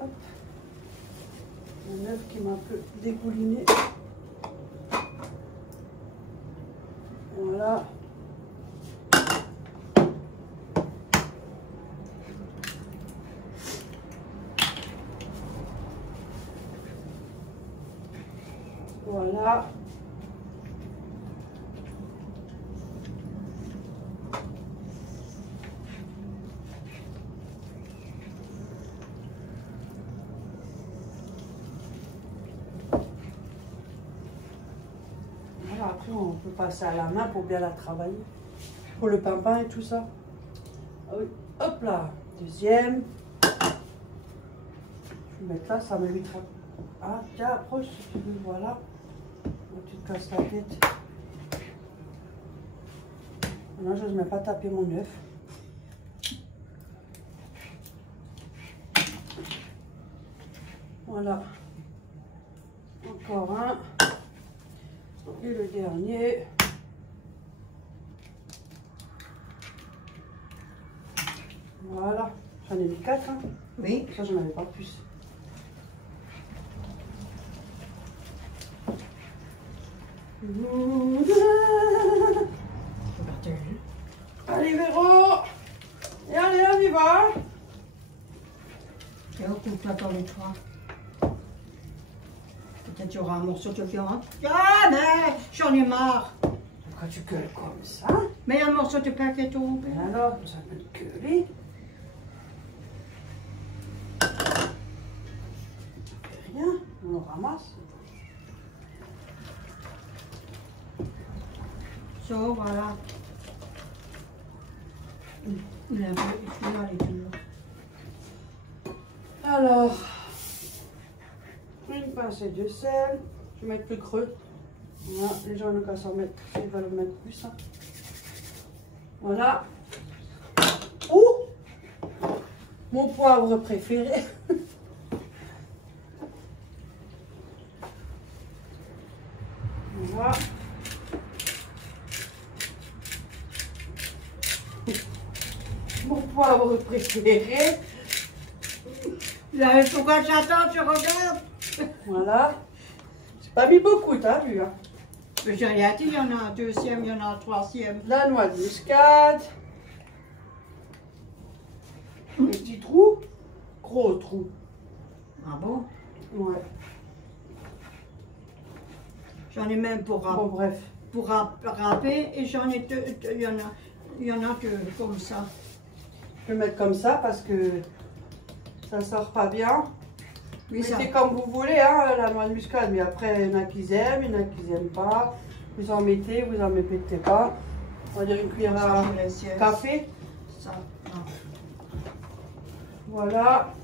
Hop. Un œuf qui m'a un peu dégouliné. Voilà. Voilà. après, on peut passer à la main pour bien la travailler. Pour le pain et tout ça. Ah oui. Hop là. Deuxième. Je vais mettre là, ça m'évitera. Ah, tiens, approche si tu veux, voilà. Tu te casses la tête. Non, je n'ose même pas taper mon œuf. Voilà. Encore un. Et le dernier. Voilà. J'en ai mis 4. Hein. Oui. Ça, j'en avais pas plus. Allez, Véro. Et allez, on y va. Et on coupe là dans les trois. Peut-être qu'il y aura un morceau de viande. Ah, mais j'en ai marre. Pourquoi tu gueules comme ça? Mais il y a un morceau de pain qui est tombé. Et alors, ça peut te gueuler. Rien, on le ramasse. Ça, voilà. Il est un peu, là, les deux. Alors, une pincée de sel. Je vais mettre plus creux. Voilà, les gens ne qu'à s'en mettre, ils veulent mettre plus. Hein. Voilà. Ouh! Mon poivre préféré. Voilà. Mon poivre préféré. Là, pourquoi j'attends, je regarde. Voilà. J'ai pas mis beaucoup, t'as vu, hein. Mais j'ai rien dit, il y en a un deuxième, il y en a un troisième. La noix de muscade. Petit trou. Gros trou. Ah bon? Ouais. J'en ai même pour Bon, bref. râper et j'en ai deux, il y en a deux comme ça. Je vais mettre comme ça parce que ça sort pas bien. Oui, ça. Mettez comme vous voulez, hein, la noix de muscade. Mais après, il y en a qui aiment, il y en a qui n'aiment pas. Vous en mettez, vous en mettez pas. On va dire une cuillère à café. Ça, non. Voilà.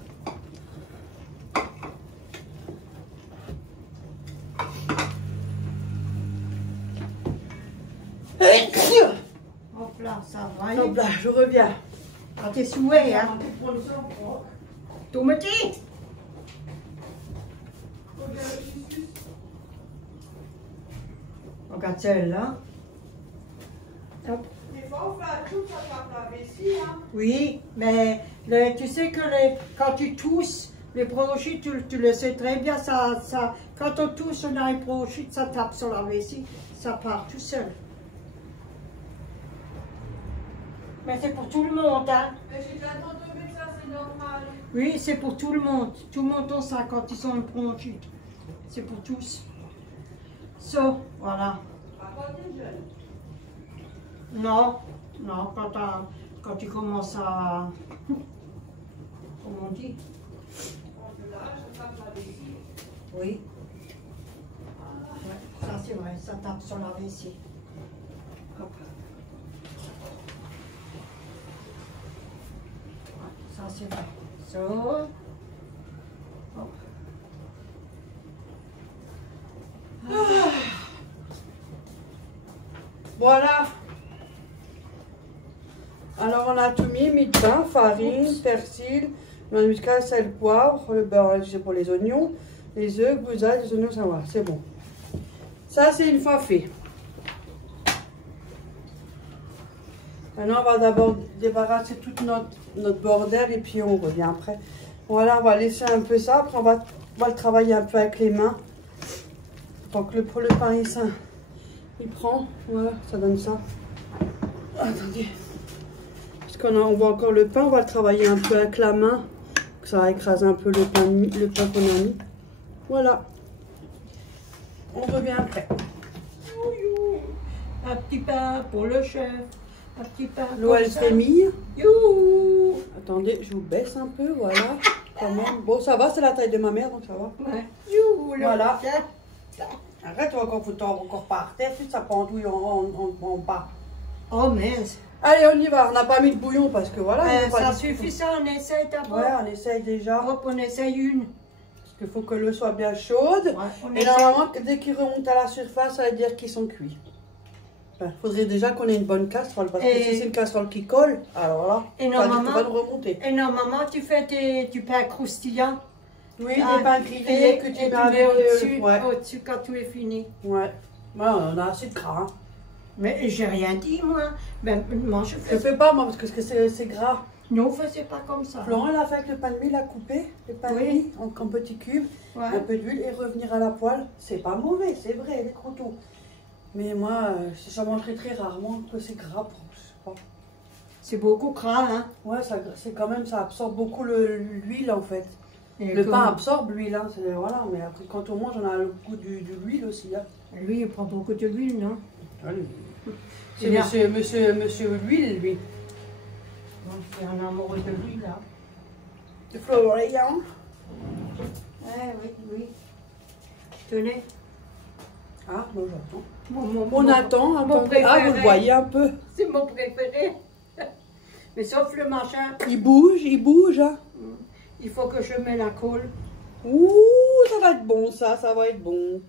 Hop là, ça va. Hop là, je reviens. À tes souhaits, hein. Tout me dit. Regarde celle-là. Hop. Des fois, on fait un truc, ça tape la vessie, hein. Oui, mais tu sais que quand tu tousses, les bronchites, tu le sais très bien, quand on tousse, on a les bronchites, ça tape sur la vessie, ça part tout seul. Mais c'est pour tout le monde, hein. Mais j'ai déjà entendu que ça, c'est normal. Oui, c'est pour tout le monde. Tout le monde a ça quand ils ont une bronchite. C'est pour tous. Ça, voilà. Pas quand t'es jeune. Non, non, quand tu commences à... Comment on dit? Oui. Ouais, ça c'est vrai, ça tape sur la vessie. Hop. Ouais, ça c'est vrai. Ça. Hop. Voilà. Alors on a tout mis de pain, farine, persil, noix de muscade, sel, poivre, le beurre c'est pour les oignons, les œufs, gouda, les oignons, ça va, c'est bon. Ça c'est une fois fait. Maintenant on va d'abord débarrasser tout notre bordel et puis on revient après. Voilà, on va laisser un peu ça, après on va le travailler un peu avec les mains. Donc le pain il prend, voilà, ça donne ça. Attendez. Parce on voit encore le pain, on va le travailler un peu avec la main. Que ça va écraser un peu le pain qu'on a mis. Voilà. On revient après. Un petit pain pour le chef. Un petit pain pour L'eau elle frémille. Youhou. Attendez, je vous baisse un peu, voilà. Quand même. Bon, ça va, c'est la taille de ma mère, donc ça va. Ouais. Youhou, Voilà. chef. Arrête, tu vas encore foutre encore par terre, puis ça pendouille en bas. Oh mince. Allez, on y va. On n'a pas mis de bouillon parce que voilà. Ça suffit ça, on essaye d'abord. Ouais, on essaye déjà. Hop, on essaye une. Parce qu'il faut que l'eau soit bien chaude. Ouais, et normalement, dès qu'ils remontent à la surface, ça veut dire qu'ils sont cuits. Il faudrait déjà qu'on ait une bonne casserole. Parce que si c'est une casserole qui colle, alors là, et normalement, tu vas le remonter. Et normalement, tu fais du pain croustillant. Oui, des pains grillés que tu mets au-dessus quand tout est fini. Ouais. On a assez de gras. Hein. Mais j'ai rien dit, moi. Ben, moi, je fais pas, moi, parce que c'est gras. Non, on faisait pas comme ça. Florent, elle a fait avec le pain de mie, il a coupé le pain de mie en petits cubes, un peu d'huile et revenir à la poêle. C'est pas mauvais, c'est vrai, les croûtons. Mais moi, j'en mangerai très rarement, que c'est gras pour, je sais pas. C'est beaucoup gras, hein? Ouais, c'est quand même, ça absorbe beaucoup l'huile en fait. Et le pain absorbe l'huile, hein, voilà, mais après quand on mange, on a le goût de l'huile aussi. Hein. Lui, il prend beaucoup de l'huile, non? Allez. C'est monsieur l'huile, lui. C'est un amoureux de l'huile, là. De Florian. Oui. Tenez. Ah, bon, j'attends. On attend. Ah, vous le voyez un peu. C'est mon préféré. Mais sauf le machin. Il bouge. Hein. Il faut que je mette la colle. Ouh, ça va être bon, ça va être bon.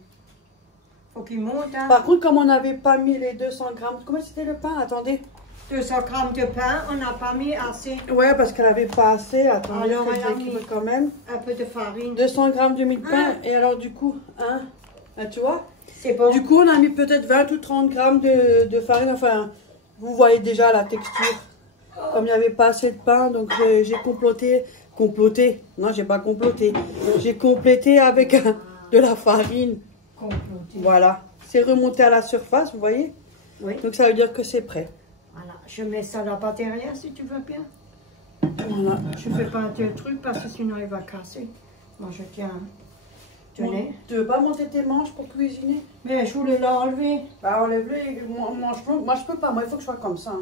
Faut qu'il monte. Hein. Par contre, comme on n'avait pas mis les 200 grammes, comment c'était le pain? Attendez. 200 grammes de pain, on n'a pas mis assez. Ouais, parce qu'elle n'avait pas assez. Attendez, alors on a mis quand même. Un peu de farine. 200 grammes de mie de pain. Et alors, du coup, tu vois? C'est bon. Du coup, on a mis peut-être 20 ou 30 grammes de farine. Enfin, vous voyez déjà la texture. Comme il n'y avait pas assez de pain, donc j'ai comploté. Non, j'ai pas comploté. J'ai complété avec de la farine. Comploté. Voilà. C'est remonté à la surface, vous voyez? Oui. Donc ça veut dire que c'est prêt. Voilà. Je mets ça dans la pâtissière si tu veux bien. Voilà. Je fais pas un tel truc parce que sinon il va casser. Moi je tiens. Tenez. Tu veux pas monter tes manches pour cuisiner? Mais je voulais l'enlever. Bah enlève-le et moi je peux pas. Moi il faut que je sois comme ça.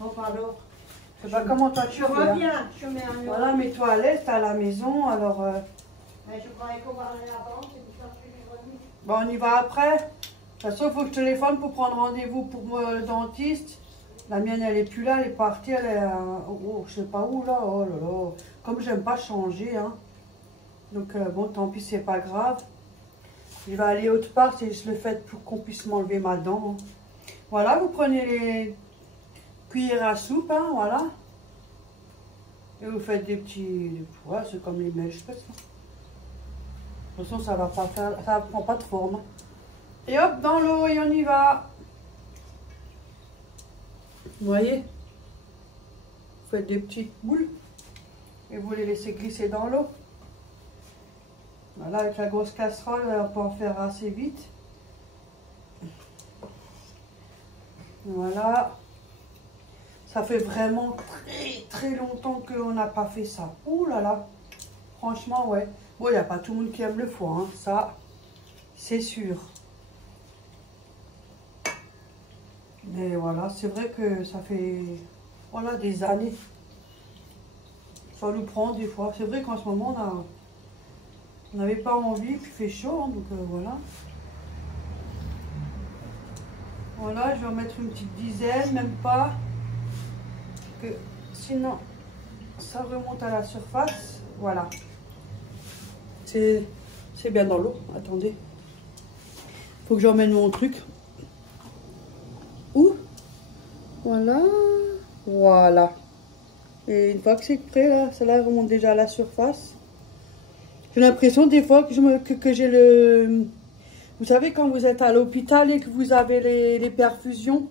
Oh alors. Je sais pas comment toi tu reviens. Je mets un. Voilà, mets-toi à l'aise, t'es à la maison alors. Mais je croyais qu'on va aller là-bas, c'est pour ça que je suis revenue. Bon, on y va après. De toute façon, il faut que je téléphone pour prendre rendez-vous pour le dentiste. La mienne, elle est plus là, elle est partie, elle est je sais pas où là. Oh là là. Comme j'aime pas changer, hein. Donc bon, tant pis, c'est pas grave. Je vais aller autre part et je le fais pour qu'on puisse m'enlever ma dent. Hein. Voilà, vous prenez les cuillères à soupe, hein, voilà. Et vous faites des petits... Ouais, c'est comme les mèches, de toute façon, ça va pas faire... Ça prend pas de forme. Et hop, dans l'eau, et on y va. Vous voyez? Vous faites des petites boules. Et vous les laissez glisser dans l'eau. Voilà, avec la grosse casserole, on peut en faire assez vite. Voilà. Ça fait vraiment très longtemps qu'on n'a pas fait ça. Ouh là là. Franchement, ouais. Bon, il n'y a pas tout le monde qui aime le foie, hein. Ça, c'est sûr. Mais voilà, c'est vrai que ça fait voilà, des années. Ça nous prend des fois. C'est vrai qu'en ce moment, on n'avait pas envie, puis il fait chaud, hein, donc voilà. Voilà, je vais en mettre une petite dizaine, même pas. Que sinon, ça remonte à la surface. Voilà. C'est bien dans l'eau. Attendez. Faut que j'emmène mon truc. Où? Voilà. Voilà. Et une fois que c'est prêt, là, celle-là remonte déjà à la surface. J'ai l'impression des fois que j'ai le... Vous savez, quand vous êtes à l'hôpital et que vous avez les perfusions,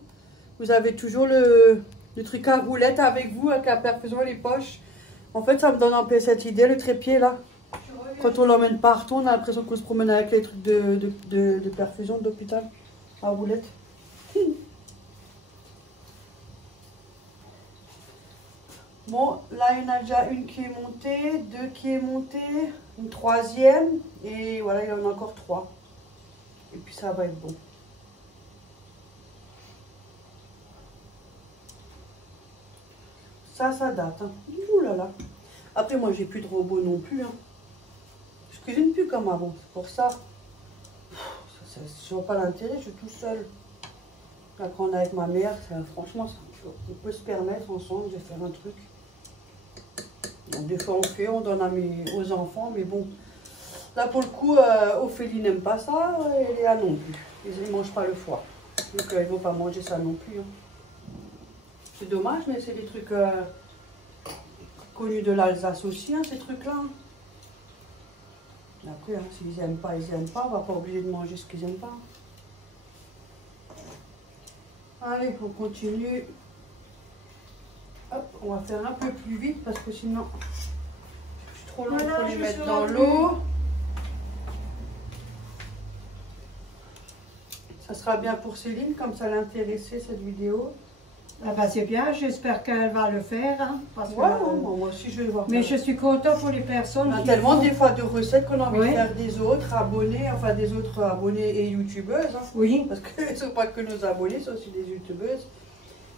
vous avez toujours le truc à roulette avec vous, avec la perfusion et les poches. En fait, ça me donne un peu cette idée, le trépied, là. Quand on l'emmène partout, on a l'impression qu'on se promène avec les trucs de perfusion d'hôpital à roulette. Bon, là, il y en a déjà une qui est montée, deux qui est montée, une troisième, et voilà, il y en a encore trois. Et puis ça va être bon. Ça date. Hein. Ouh là là. Après, moi, j'ai plus de robot non plus. Hein. Je cuisine plus comme avant, c'est pour ça. Ça je vois pas l'intérêt, je suis tout seul. Là, quand on est avec ma mère, ça, franchement, on peut se permettre ensemble de faire un truc. Donc, des fois, on fait, on donne aux enfants, mais bon. Là, pour le coup, Ophélie n'aime pas ça, et Léa non plus. Ils ne mangent pas le foie. Donc, ils ne vont pas manger ça non plus. Hein. C'est dommage, mais c'est des trucs connus de l'Alsace aussi, hein, ces trucs-là. Hein. Après, hein, s'ils n'aiment pas, ils n'aiment pas. On ne va pas obliger de manger ce qu'ils n'aiment pas. Allez, on continue. Hop, on va faire un peu plus vite parce que sinon, je suis trop long pour les mettre dans l'eau. Ça sera bien pour Céline, comme ça l'intéressait cette vidéo. Ah bah c'est bien, j'espère qu'elle va le faire. Hein, parce Ouais, que, moi aussi je vais le voir. mais je suis contente pour les personnes. On a qui tellement font... des fois de recettes qu'on a envie Oui. de faire des autres abonnés, enfin des autres abonnés et youtubeuses. Hein, Oui. parce que ce ne sont pas que nos abonnés, c'est aussi des youtubeuses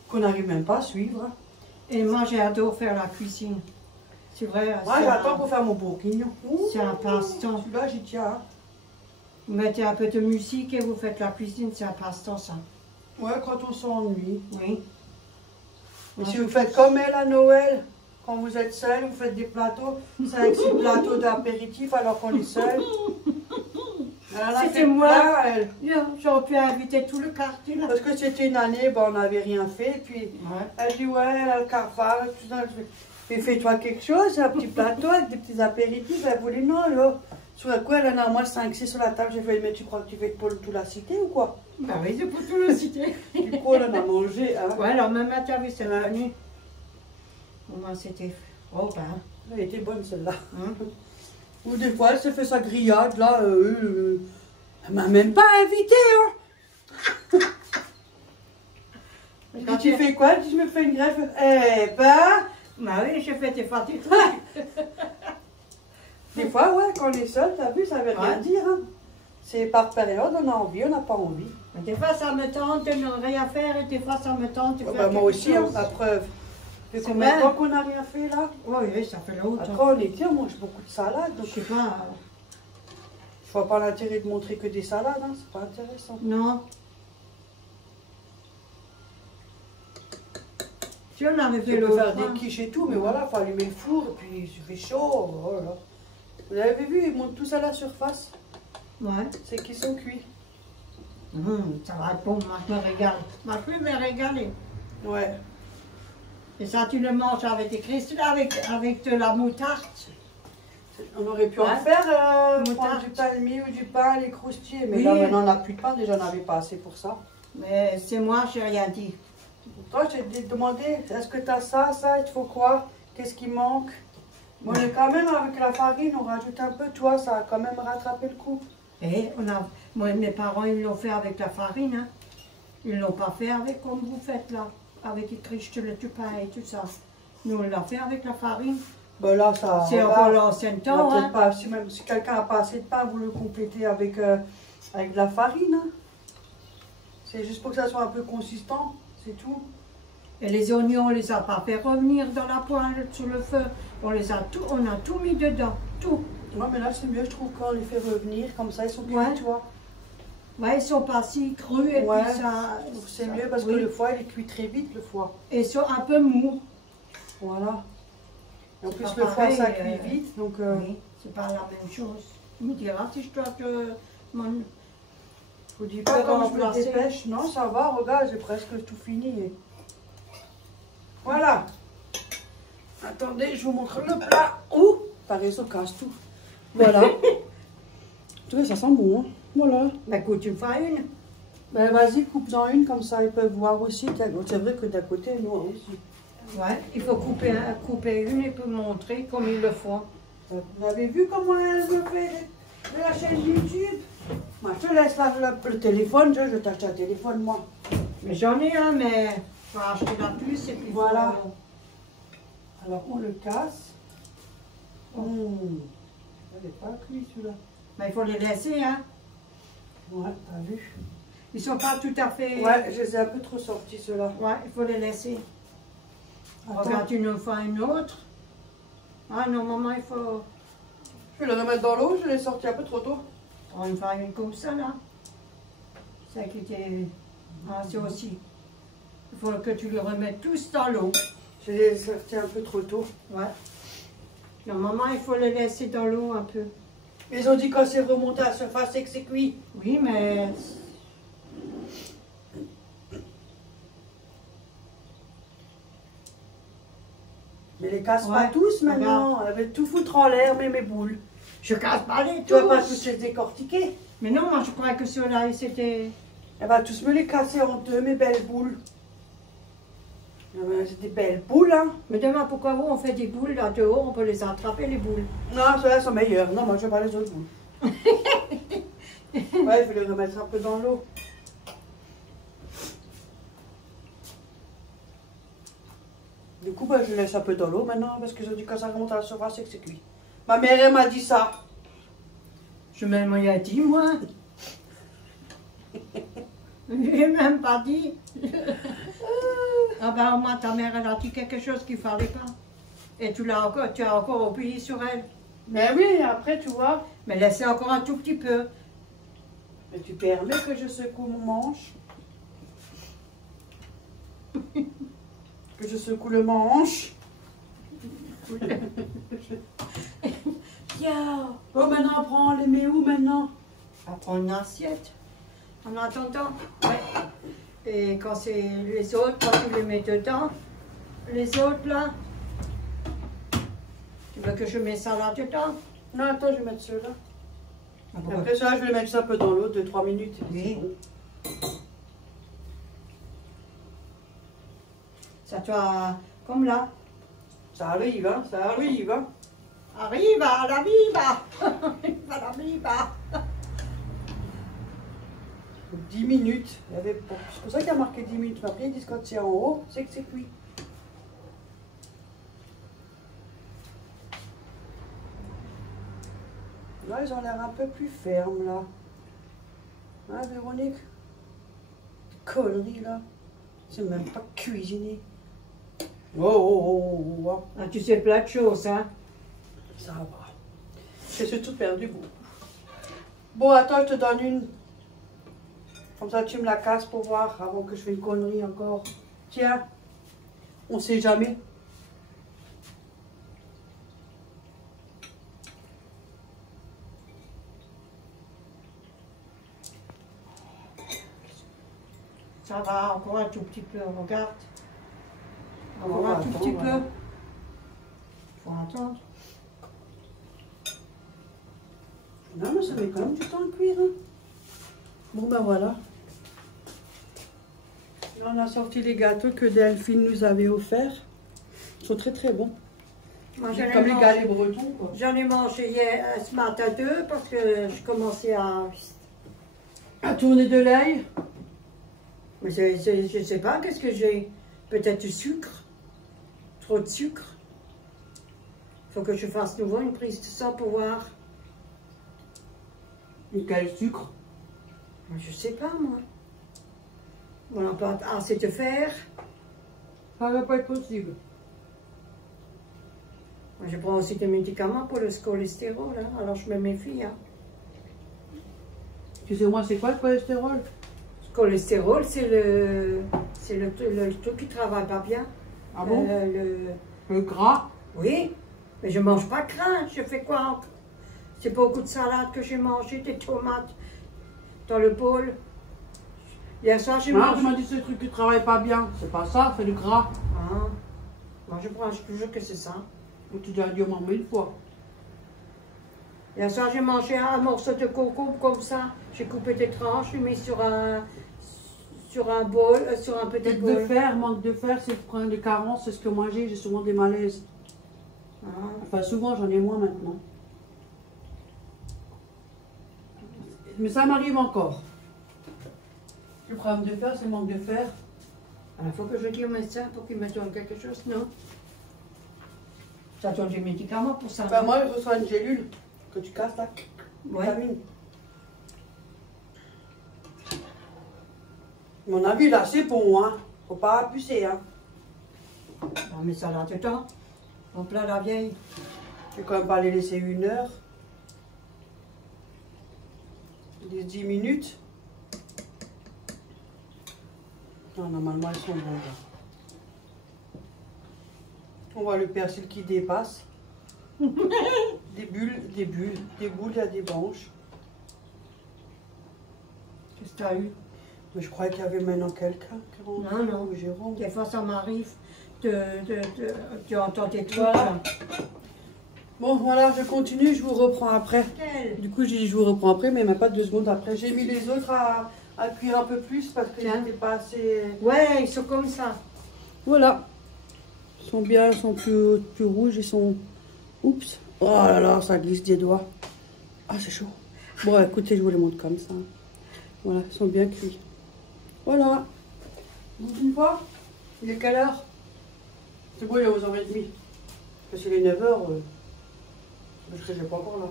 qu'on n'arrive même pas à suivre. Hein. Et moi j'adore faire la cuisine. C'est vrai. Ouais, j'attends pour faire mon bourguignon. C'est un passe-temps. Celui-là, j'y tiens. Hein. Vous mettez un peu de musique et vous faites la cuisine, c'est un passe-temps ça. Ouais, quand on s'ennuie. Oui. Mais si vous faites comme elle à Noël, quand vous êtes seul, vous faites des plateaux, 5-6 plateaux d'apéritif alors qu'on est seul. C'était moi. J'aurais pu inviter tout le quartier là. Parce que c'était une année, ben, on n'avait rien fait. Puis Ouais. elle dit ouais, elle a le cafard, tout ça. Mais fais-toi quelque chose, un petit plateau avec des petits apéritifs. Elle voulait non, là. Sur quoi elle en a au moins 5-6 sur la table. J'ai fait, mais tu crois que tu fais pour toute la cité ou quoi? Bah oui, c'est pour tout le cité. Du coup, elle en a mangé. Hein. Ouais, alors même à ta vue, c'est la nuit. Moi, c'était. Oh ben. Elle était bonne celle-là. Hein? Ou des fois, elle se fait sa grillade, là. Elle m'a même pas invité, hein. Quand tu fais quoi? Elle dit, je me fais une greffe. Eh ben. Bah oui, je fais des fois des trucs. Des fois, ouais, quand on est seul, t'as vu, ça veut rien Ouais. dire. Hein. C'est par période, on a envie, on n'a pas envie. Des fois, ça me tente de ne rien faire et des fois, ça me tente de faire Bah, moi quelque aussi, hein, chose. la preuve. Ça fait C'est combien de vrai. temps qu'on n'a rien fait, là? Oui, ça fait longtemps. Après, on était, on mange beaucoup de salades. Donc, Je sais pas. je vois pas l'intérêt de montrer que des salades, hein, c'est pas intéressant. Non. Si on avait fait Tu peux l'autre faire fois. des quiches et tout, mais voilà, il faut allumer le four, et puis il fait chaud. Oh là là. Vous avez vu, ils montent tous à la surface. Ouais. C'est qu'ils sont cuits. Ça va être bon, moi je me régale. Moi je vais me régaler. Ouais. Et ça, tu le manges avec des cristaux, avec de la moutarde. On aurait pu Ouais. en faire, Moutarde. prendre du palmier ou du pain, les croustilles. Mais Oui. là, maintenant, on n'a plus de pain, déjà, on n'avait pas assez pour ça. Mais c'est moi, j'ai rien dit. Toi, je t'ai demandé, est-ce que tu as ça, ça, il te faut quoi? Qu'est-ce qui manque? Moi, j'ai quand même, avec la farine, on rajoute un peu, toi, ça a quand même rattrapé le coup. Et moi, mes parents, ils l'ont fait avec la farine. Hein. Ils ne l'ont pas fait avec comme vous faites là, avec les criches de du pain et tout ça. Nous, on l'a fait avec la farine. Ben là, ça C'est va. encore l'ancien On a temps. peut-être Hein. pas, si quelqu'un n'a pas assez de pain, vous le complétez avec, avec de la farine. Hein. C'est juste pour que ça soit un peu consistant, c'est tout. Et les oignons, on les a pas fait revenir dans la poêle sur le feu. On a tout mis dedans, tout. Ouais, mais là, c'est mieux, je trouve, quand on les fait revenir, comme ça, ils sont cuits, Ouais. tu vois. Ouais, ils sont pas si crus et Ouais. puis ça. C'est ça- mieux parce que oui. le foie, il est cuit très vite, le foie. Et ils sont un peu mous. Voilà. Et en C'est plus, pas le foie, pareil, ça cuit vite, donc... Oui, c'est pas la même chose. Tu me diras si je dois te. Je vous dis pas Te quand je me remplacer. dépêche. Non, ça va, regarde, j'ai presque tout fini. Voilà. Attendez, je vous montre le plat. Ouh, pareil, ça casse tout. Voilà. Tu vois, ça sent bon, hein. Voilà. Bah écoute, tu me fais une. Ben vas-y, coupe-en une, comme ça ils peuvent voir aussi. C'est vrai que d'à côté, nous aussi. Ouais, il faut couper une et puis montrer comme ils le font. Vous avez vu comment elle me fait de la chaîne YouTube? Moi, je te laisse le téléphone, je t'achète un téléphone, moi. Mais j'en ai un, mais je vais acheter la plus et puis Voilà. faut- Alors, on le casse. Elle n'est pas cuit, celui-là. Mais il faut les laisser, hein. Ouais, t'as vu? Ils sont pas tout à fait. Ouais, je les ai un peu trop sortis, ceux-là. Ouais, il faut les laisser. Attends, Regarde, tu nous fais une autre. Ah non, maman, il faut. je vais les remettre dans l'eau, je l'ai sorti un peu trop tôt. On va faire une comme ça, là. Ça qui était... Ah, c'est aussi. Il faut que tu les remettes tous dans l'eau. Je les ai sortis un peu trop tôt. Ouais. Normalement, il faut les laisser dans l'eau un peu. Ils ont dit quand c'est remonté à la surface, c'est que c'est cuit. Oui, mais... Mais les casse pas tous maintenant. Elle veut tout foutre en l'air, mais mes boules. Je casse pas les Tu vas pas tous les décortiquer. Mais non, moi je croyais que ceux-là, c'était... Elle va tous me les casser en deux, mes belles boules. C'est des belles boules, hein. Mais demain, pourquoi vous, on fait des boules là dehors, on peut les attraper, les boules. Non, ceux-là sont meilleurs. Non, moi je veux pas les autres boules. Ouais, il faut les remettre un peu dans l'eau. Du coup, bah, je laisse un peu dans l'eau maintenant, parce qu'ils ont dit quand ça remonte à la surface, c'est que c'est cuit. Ma mère, elle m'a dit ça. Je m'en ai dit, moi. Je l'ai même pas dit. Ah ben, au moins, ta mère, elle a dit quelque chose qu'il ne fallait pas. Et tu as encore oublié sur elle. Mais oui, après, tu vois. Mais laissez encore un tout petit peu. Mais tu permets que je secoue mon manche. Que je secoue le manche. Yeah. Oh, maintenant, on prend les mets où maintenant? On prend une assiette. En attendant. Ouais. Et quand c'est les autres, quand tu les mets dedans, les autres là, tu veux que je mette ça là dedans? Non, attends, je vais mettre ceux-là. Ah, Après ça, je vais mettre ça un peu dans l'eau, 2-3 minutes. Oui. Ça doit, comme là. Ça arrive, hein, ça arrive, hein. Arriva, la viva! La viva! 10 minutes. C'est pour ça qu'il y a marqué 10 minutes. Mais après, ils disent quand c'est en haut, c'est que c'est cuit. Là, ils ont l'air un peu plus fermes, là. Hein, Véronique? Conneries, là. C'est même pas cuisiné. Oh, oh, oh, oh, oh. Ah, tu sais plein de choses, hein? Ça va. Je suis tout perdu. Bon, attends, je te donne une. Comme ça, tu me la casses pour voir avant que je fais une connerie encore. Tiens, on sait jamais. Ça va, encore un tout petit peu, regarde. Encore On un va tout attendre, petit voilà. peu. Faut attendre. Non, mais ça met quand même du temps à cuire. Hein. Bon, ben voilà. Là, on a sorti les gâteaux que Delphine nous avait offerts. Ils sont très très bons. Moi, Comme les galets bretons, quoi. J'en ai mangé hier, ce matin 2 parce que je commençais À tourner de l'ail. Mais je ne sais pas, qu'est-ce que j'ai? Peut-être du sucre. Trop de sucre. Il faut que je fasse nouveau une prise de sang pour voir. Et quel sucre? Je sais pas, moi. On n'a pas assez de fer. Ça va pas être possible. Moi, je prends aussi des médicaments pour le cholestérol, hein. Alors je me méfie. Hein. Tu sais, moi, c'est quoi le cholestérol? Le cholestérol, c'est le truc qui travaille pas bien. Ah bon? Le gras? Oui, mais je mange pas de grain. Je fais quoi? C'est beaucoup de salade que j'ai mangé, des tomates dans le bol. Hier soir, j'ai Ah, mangé. tu m'as dit ce truc qui travaille pas bien. C'est pas ça, c'est le gras. Ah. Moi, je pense toujours que c'est ça. Tu dois dire maman une fois. Hier soir, j'ai mangé un morceau de concombre comme ça. J'ai coupé des tranches, j'ai mis sur un bol, sur un petit Peut-être de bol. fer, manque de fer, c'est le problème des carences, c'est ce que moi j'ai souvent des malaises. Ah. Enfin, souvent, j'en ai moins maintenant. Mais ça m'arrive encore. Le problème de fer, c'est le manque de fer. Alors, il faut que je dise au médecin pour qu'il me donne quelque chose, non? Ça donne des médicaments pour ça. Enfin, moi, je reçois une gélule que tu casses là. Ouais. Vitamine. Mon avis, là, c'est bon, hein. Faut pas abuser, hein. On met ça là-dedans. En plein la vieille. Je vais quand même pas les laisser 1 heure. 10 minutes. Non, normalement, elles sont bonnes. Là. On voit le persil qui dépasse. Des bulles, des boules, il y a des branches. Qu'est-ce que tu as eu? Mais je croyais qu'il y avait maintenant quelqu'un. Non, non. Jérôme. Des fois, ça m'arrive. Tu entends tes trucs. Voilà. Bon, voilà, je continue, je vous reprends après. Du coup, j'ai dit je vous reprends après, mais même pas 2 secondes après. J'ai mis les autres à cuire un peu plus parce qu'ils n'étaient pas assez... Ouais, ils sont comme ça. Voilà. Ils sont bien, ils sont plus rouges, ils sont... Oups. Oh là là, ça glisse des doigts. Ah, c'est chaud. Bon, écoutez, je vous les montre comme ça. Voilà, ils sont bien cuits. Voilà. Vous une fois? Il est quelle heure? C'est bon, il est 11h30. Parce qu'il est 9h. Je ne serai pas encore là.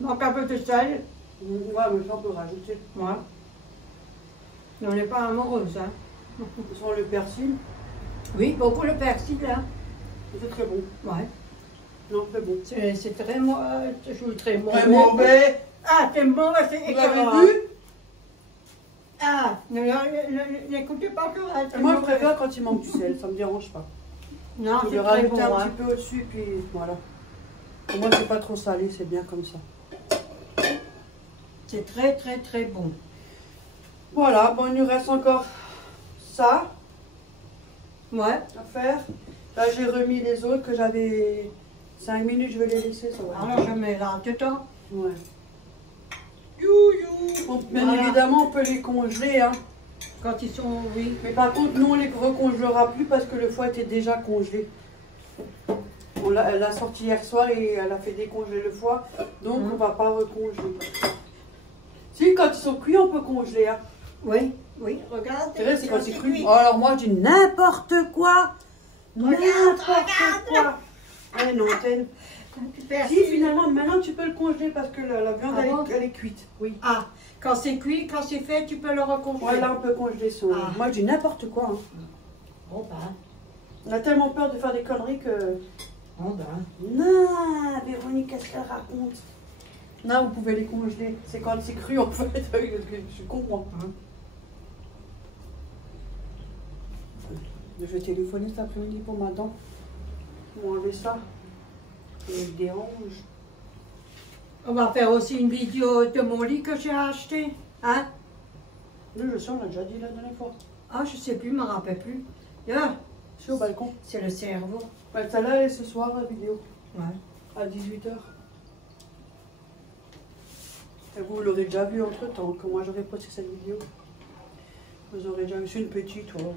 Manque un peu de sel. Ouais, mais ça, on peut rajouter. Ouais. Mais on n'est pas amoureuse, hein. Sans le persil. Oui, beaucoup le persil, là. C'est très bon. Ouais. Non, c'est bon. C'est très mauvais. Je suis très mauvais. Très mauvais. Ah, c'est mauvais, c'est Vous avez écœurant. vu? Ah, n'écoutez pas que Moi, je préfère quand il manque du sel, ça me dérange pas. Non, Je c'est vais très rajouter bon, un hein. petit peu au-dessus, puis voilà. Pour moi, c'est pas trop salé, c'est bien comme ça. C'est très, très, très bon. Voilà, bon, il nous reste encore ça Ouais. à faire. Là, j'ai remis les autres que j'avais 5 minutes, je vais les laisser, ça va. Alors, je mets là dedans. Ouais. You. Bon, bien Voilà. évidemment, on peut les congeler, hein. Quand ils sont, oui. Mais par contre, nous, on les recongelera plus parce que le foie était déjà congelé. Elle l'a sorti hier soir et elle a fait décongeler le foie. Donc, on va pas recongeler. Si, quand ils sont cuits, on peut congeler. Hein. Oui, oui, regarde. C'est vrai, c'est quand c'est cru. Oh, alors moi, je dis n'importe quoi. N'importe quoi. Ouais, non, si, finalement, maintenant, tu peux le congeler parce que la viande, elle est cuite. Oui. Ah, quand c'est cuit, quand c'est fait, tu peux le recongeler. Ouais, là, on peut congeler son... Ah. Moi, je dis n'importe quoi. Hein. Bon, ben. On a tellement peur de faire des conneries que... Bon, ben. Non, Véronique, qu'est-ce qu'elle raconte? Non, vous pouvez les congeler. C'est quand c'est cru, en fait. Je suis con, moi. Je vais téléphoner cet après-midi pour ma dent. On va enlever ça. Ça me dérange. On va faire aussi une vidéo de mon lit que j'ai acheté. Hein? Oui, je sais, on l'a déjà dit la dernière fois. Ah, je sais plus, je ne me rappelle plus. Ah, C'est au balcon. c'est le cerveau. Ouais, celle-là, elle est ce soir, la vidéo. Ouais. À 18h. Et vous l'aurez déjà vu entre-temps, que moi j'aurais posté cette vidéo. Vous aurez déjà vu, c'est une petite, ouais.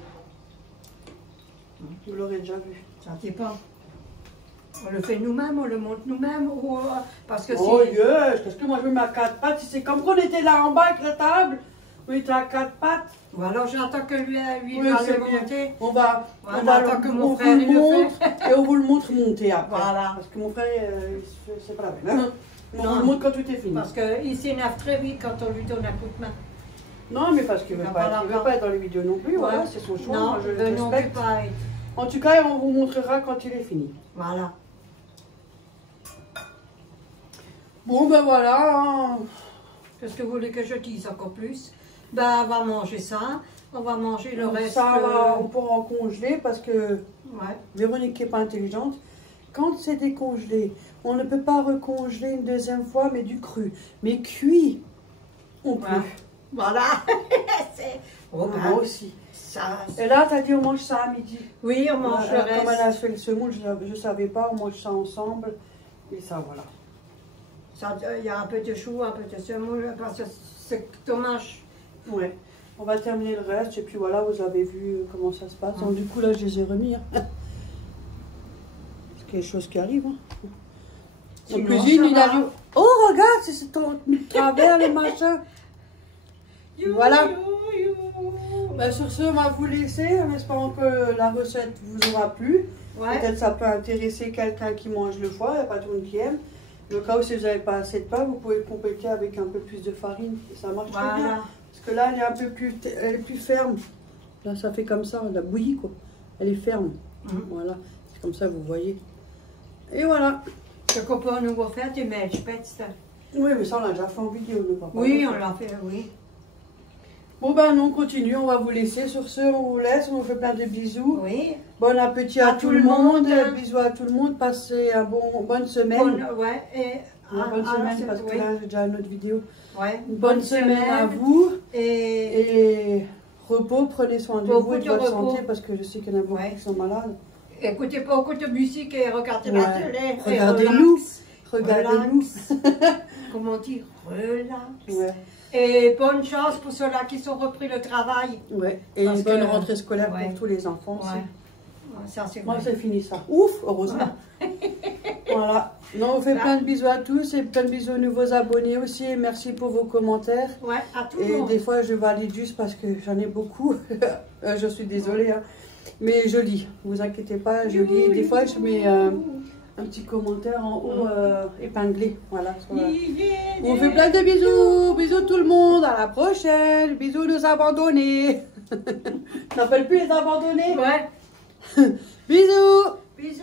Vous l'aurez déjà vu. Ça dépend. On le fait nous-mêmes, on le monte nous-mêmes, ou parce que Oh si... yes, parce que moi je me mets à 4 pattes, c'est comme qu'on était là en bas avec la table, on était à 4 pattes. Ou alors j'attends que lui Oui, va c'est le bien. monter. On va Attends que mon on frère vous il le montre fait. et on vous le montre monter après. Voilà. Parce que mon frère, c'est pas la peine. Hein. On Non. vous le montre quand tout est fini. Parce qu'il s'énerve très vite quand on lui donne un coup de main. Non, mais parce qu'il ne veut, veut pas être dans les vidéos non plus, voilà, c'est son choix, Non, moi je le non, respecte. pas être. En tout cas, on vous montrera quand il est fini. Voilà. Bon, ben voilà. Hein. Qu'est-ce que vous voulez que je dise encore plus? Ben, on va manger ça. On va manger le reste. Ça, on pourra en congeler parce que Ouais. Véronique n'est pas intelligente. Quand c'est décongelé, on ne peut pas recongeler une deuxième fois, mais du cru. Mais cuit, on peut. Voilà. C'est... Oh, ben, Moi aussi. ça... Et là, tu as dit on mange ça à midi. Oui, on mange le Comme elle reste. a fait le semoule, je ne savais pas, on mange ça ensemble. Et ça, voilà. Il y a un peu de chou, un peu de semoule, parce que c'est dommage. Ouais. On va terminer le reste. Et puis voilà, vous avez vu comment ça se passe. Donc, du coup, là, je les ai remis. Hein. Parce qu'il y a des choses qui arrivent. Hein. En Sinon, cuisine, ça il va. arrive. Oh, regarde, c'est ton travers, le machin. Voilà. Ben, sur ce, on va vous laisser en espérant que la recette vous aura plu. Ouais. Peut-être ça peut intéresser quelqu'un qui mange le foie, il n'y a pas tout le monde qui aime. Au cas où si vous n'avez pas assez de pain, vous pouvez le compléter avec un peu plus de farine et ça marche très bien. Voilà. Parce que là, elle est un peu plus, elle est plus ferme. Là, ça fait comme ça, elle a bouilli quoi. Elle est ferme. Voilà, c'est comme ça, vous voyez. Et voilà. Ce qu'on peut nous faire, du Milchspätzle. Oui, mais ça, on l'a déjà fait en vidéo, nous, papa. Oui, on l'a fait, oui. Bon, ben, non, on continue. On va vous laisser. Sur ce, on vous laisse. On vous fait plein de bisous. Oui. Bon appétit à tout le monde. Bisous à tout le monde. Passez une bonne semaine. Ouais, et bonne semaine, parce que là, j'ai déjà une autre vidéo. Ouais. Une bonne semaine à vous. Et repos, prenez soin de vous et de votre repos. santé, parce que je sais qu'il y en a beaucoup qui sont malades. Écoutez beaucoup de musique et regardez la télé. Regardez-nous. Regardez-nous. Comment dire? Relax. Ouais. Et bonne chance pour ceux-là qui sont repris le travail. Ouais. Et bonne rentrée scolaire pour tous les enfants aussi. Ça, c'est moi, c'est fini ça. Ouf, heureusement. Voilà. Non, on fait plein de bisous à tous et plein de bisous aux nouveaux abonnés aussi. Et merci pour vos commentaires. Ouais, à tout le monde. Et des fois, je valide juste parce que j'en ai beaucoup. Je suis désolée. Hein. Mais je lis. Ne vous inquiétez pas, je lis. Des fois, je mets un petit commentaire en haut épinglé. Voilà. On vous fait plein de bisous. Bisous tout le monde. À la prochaine. Bisous nos abandonnés. Tu n'appelles plus les abandonnés? Ouais. Bisous. Bisous.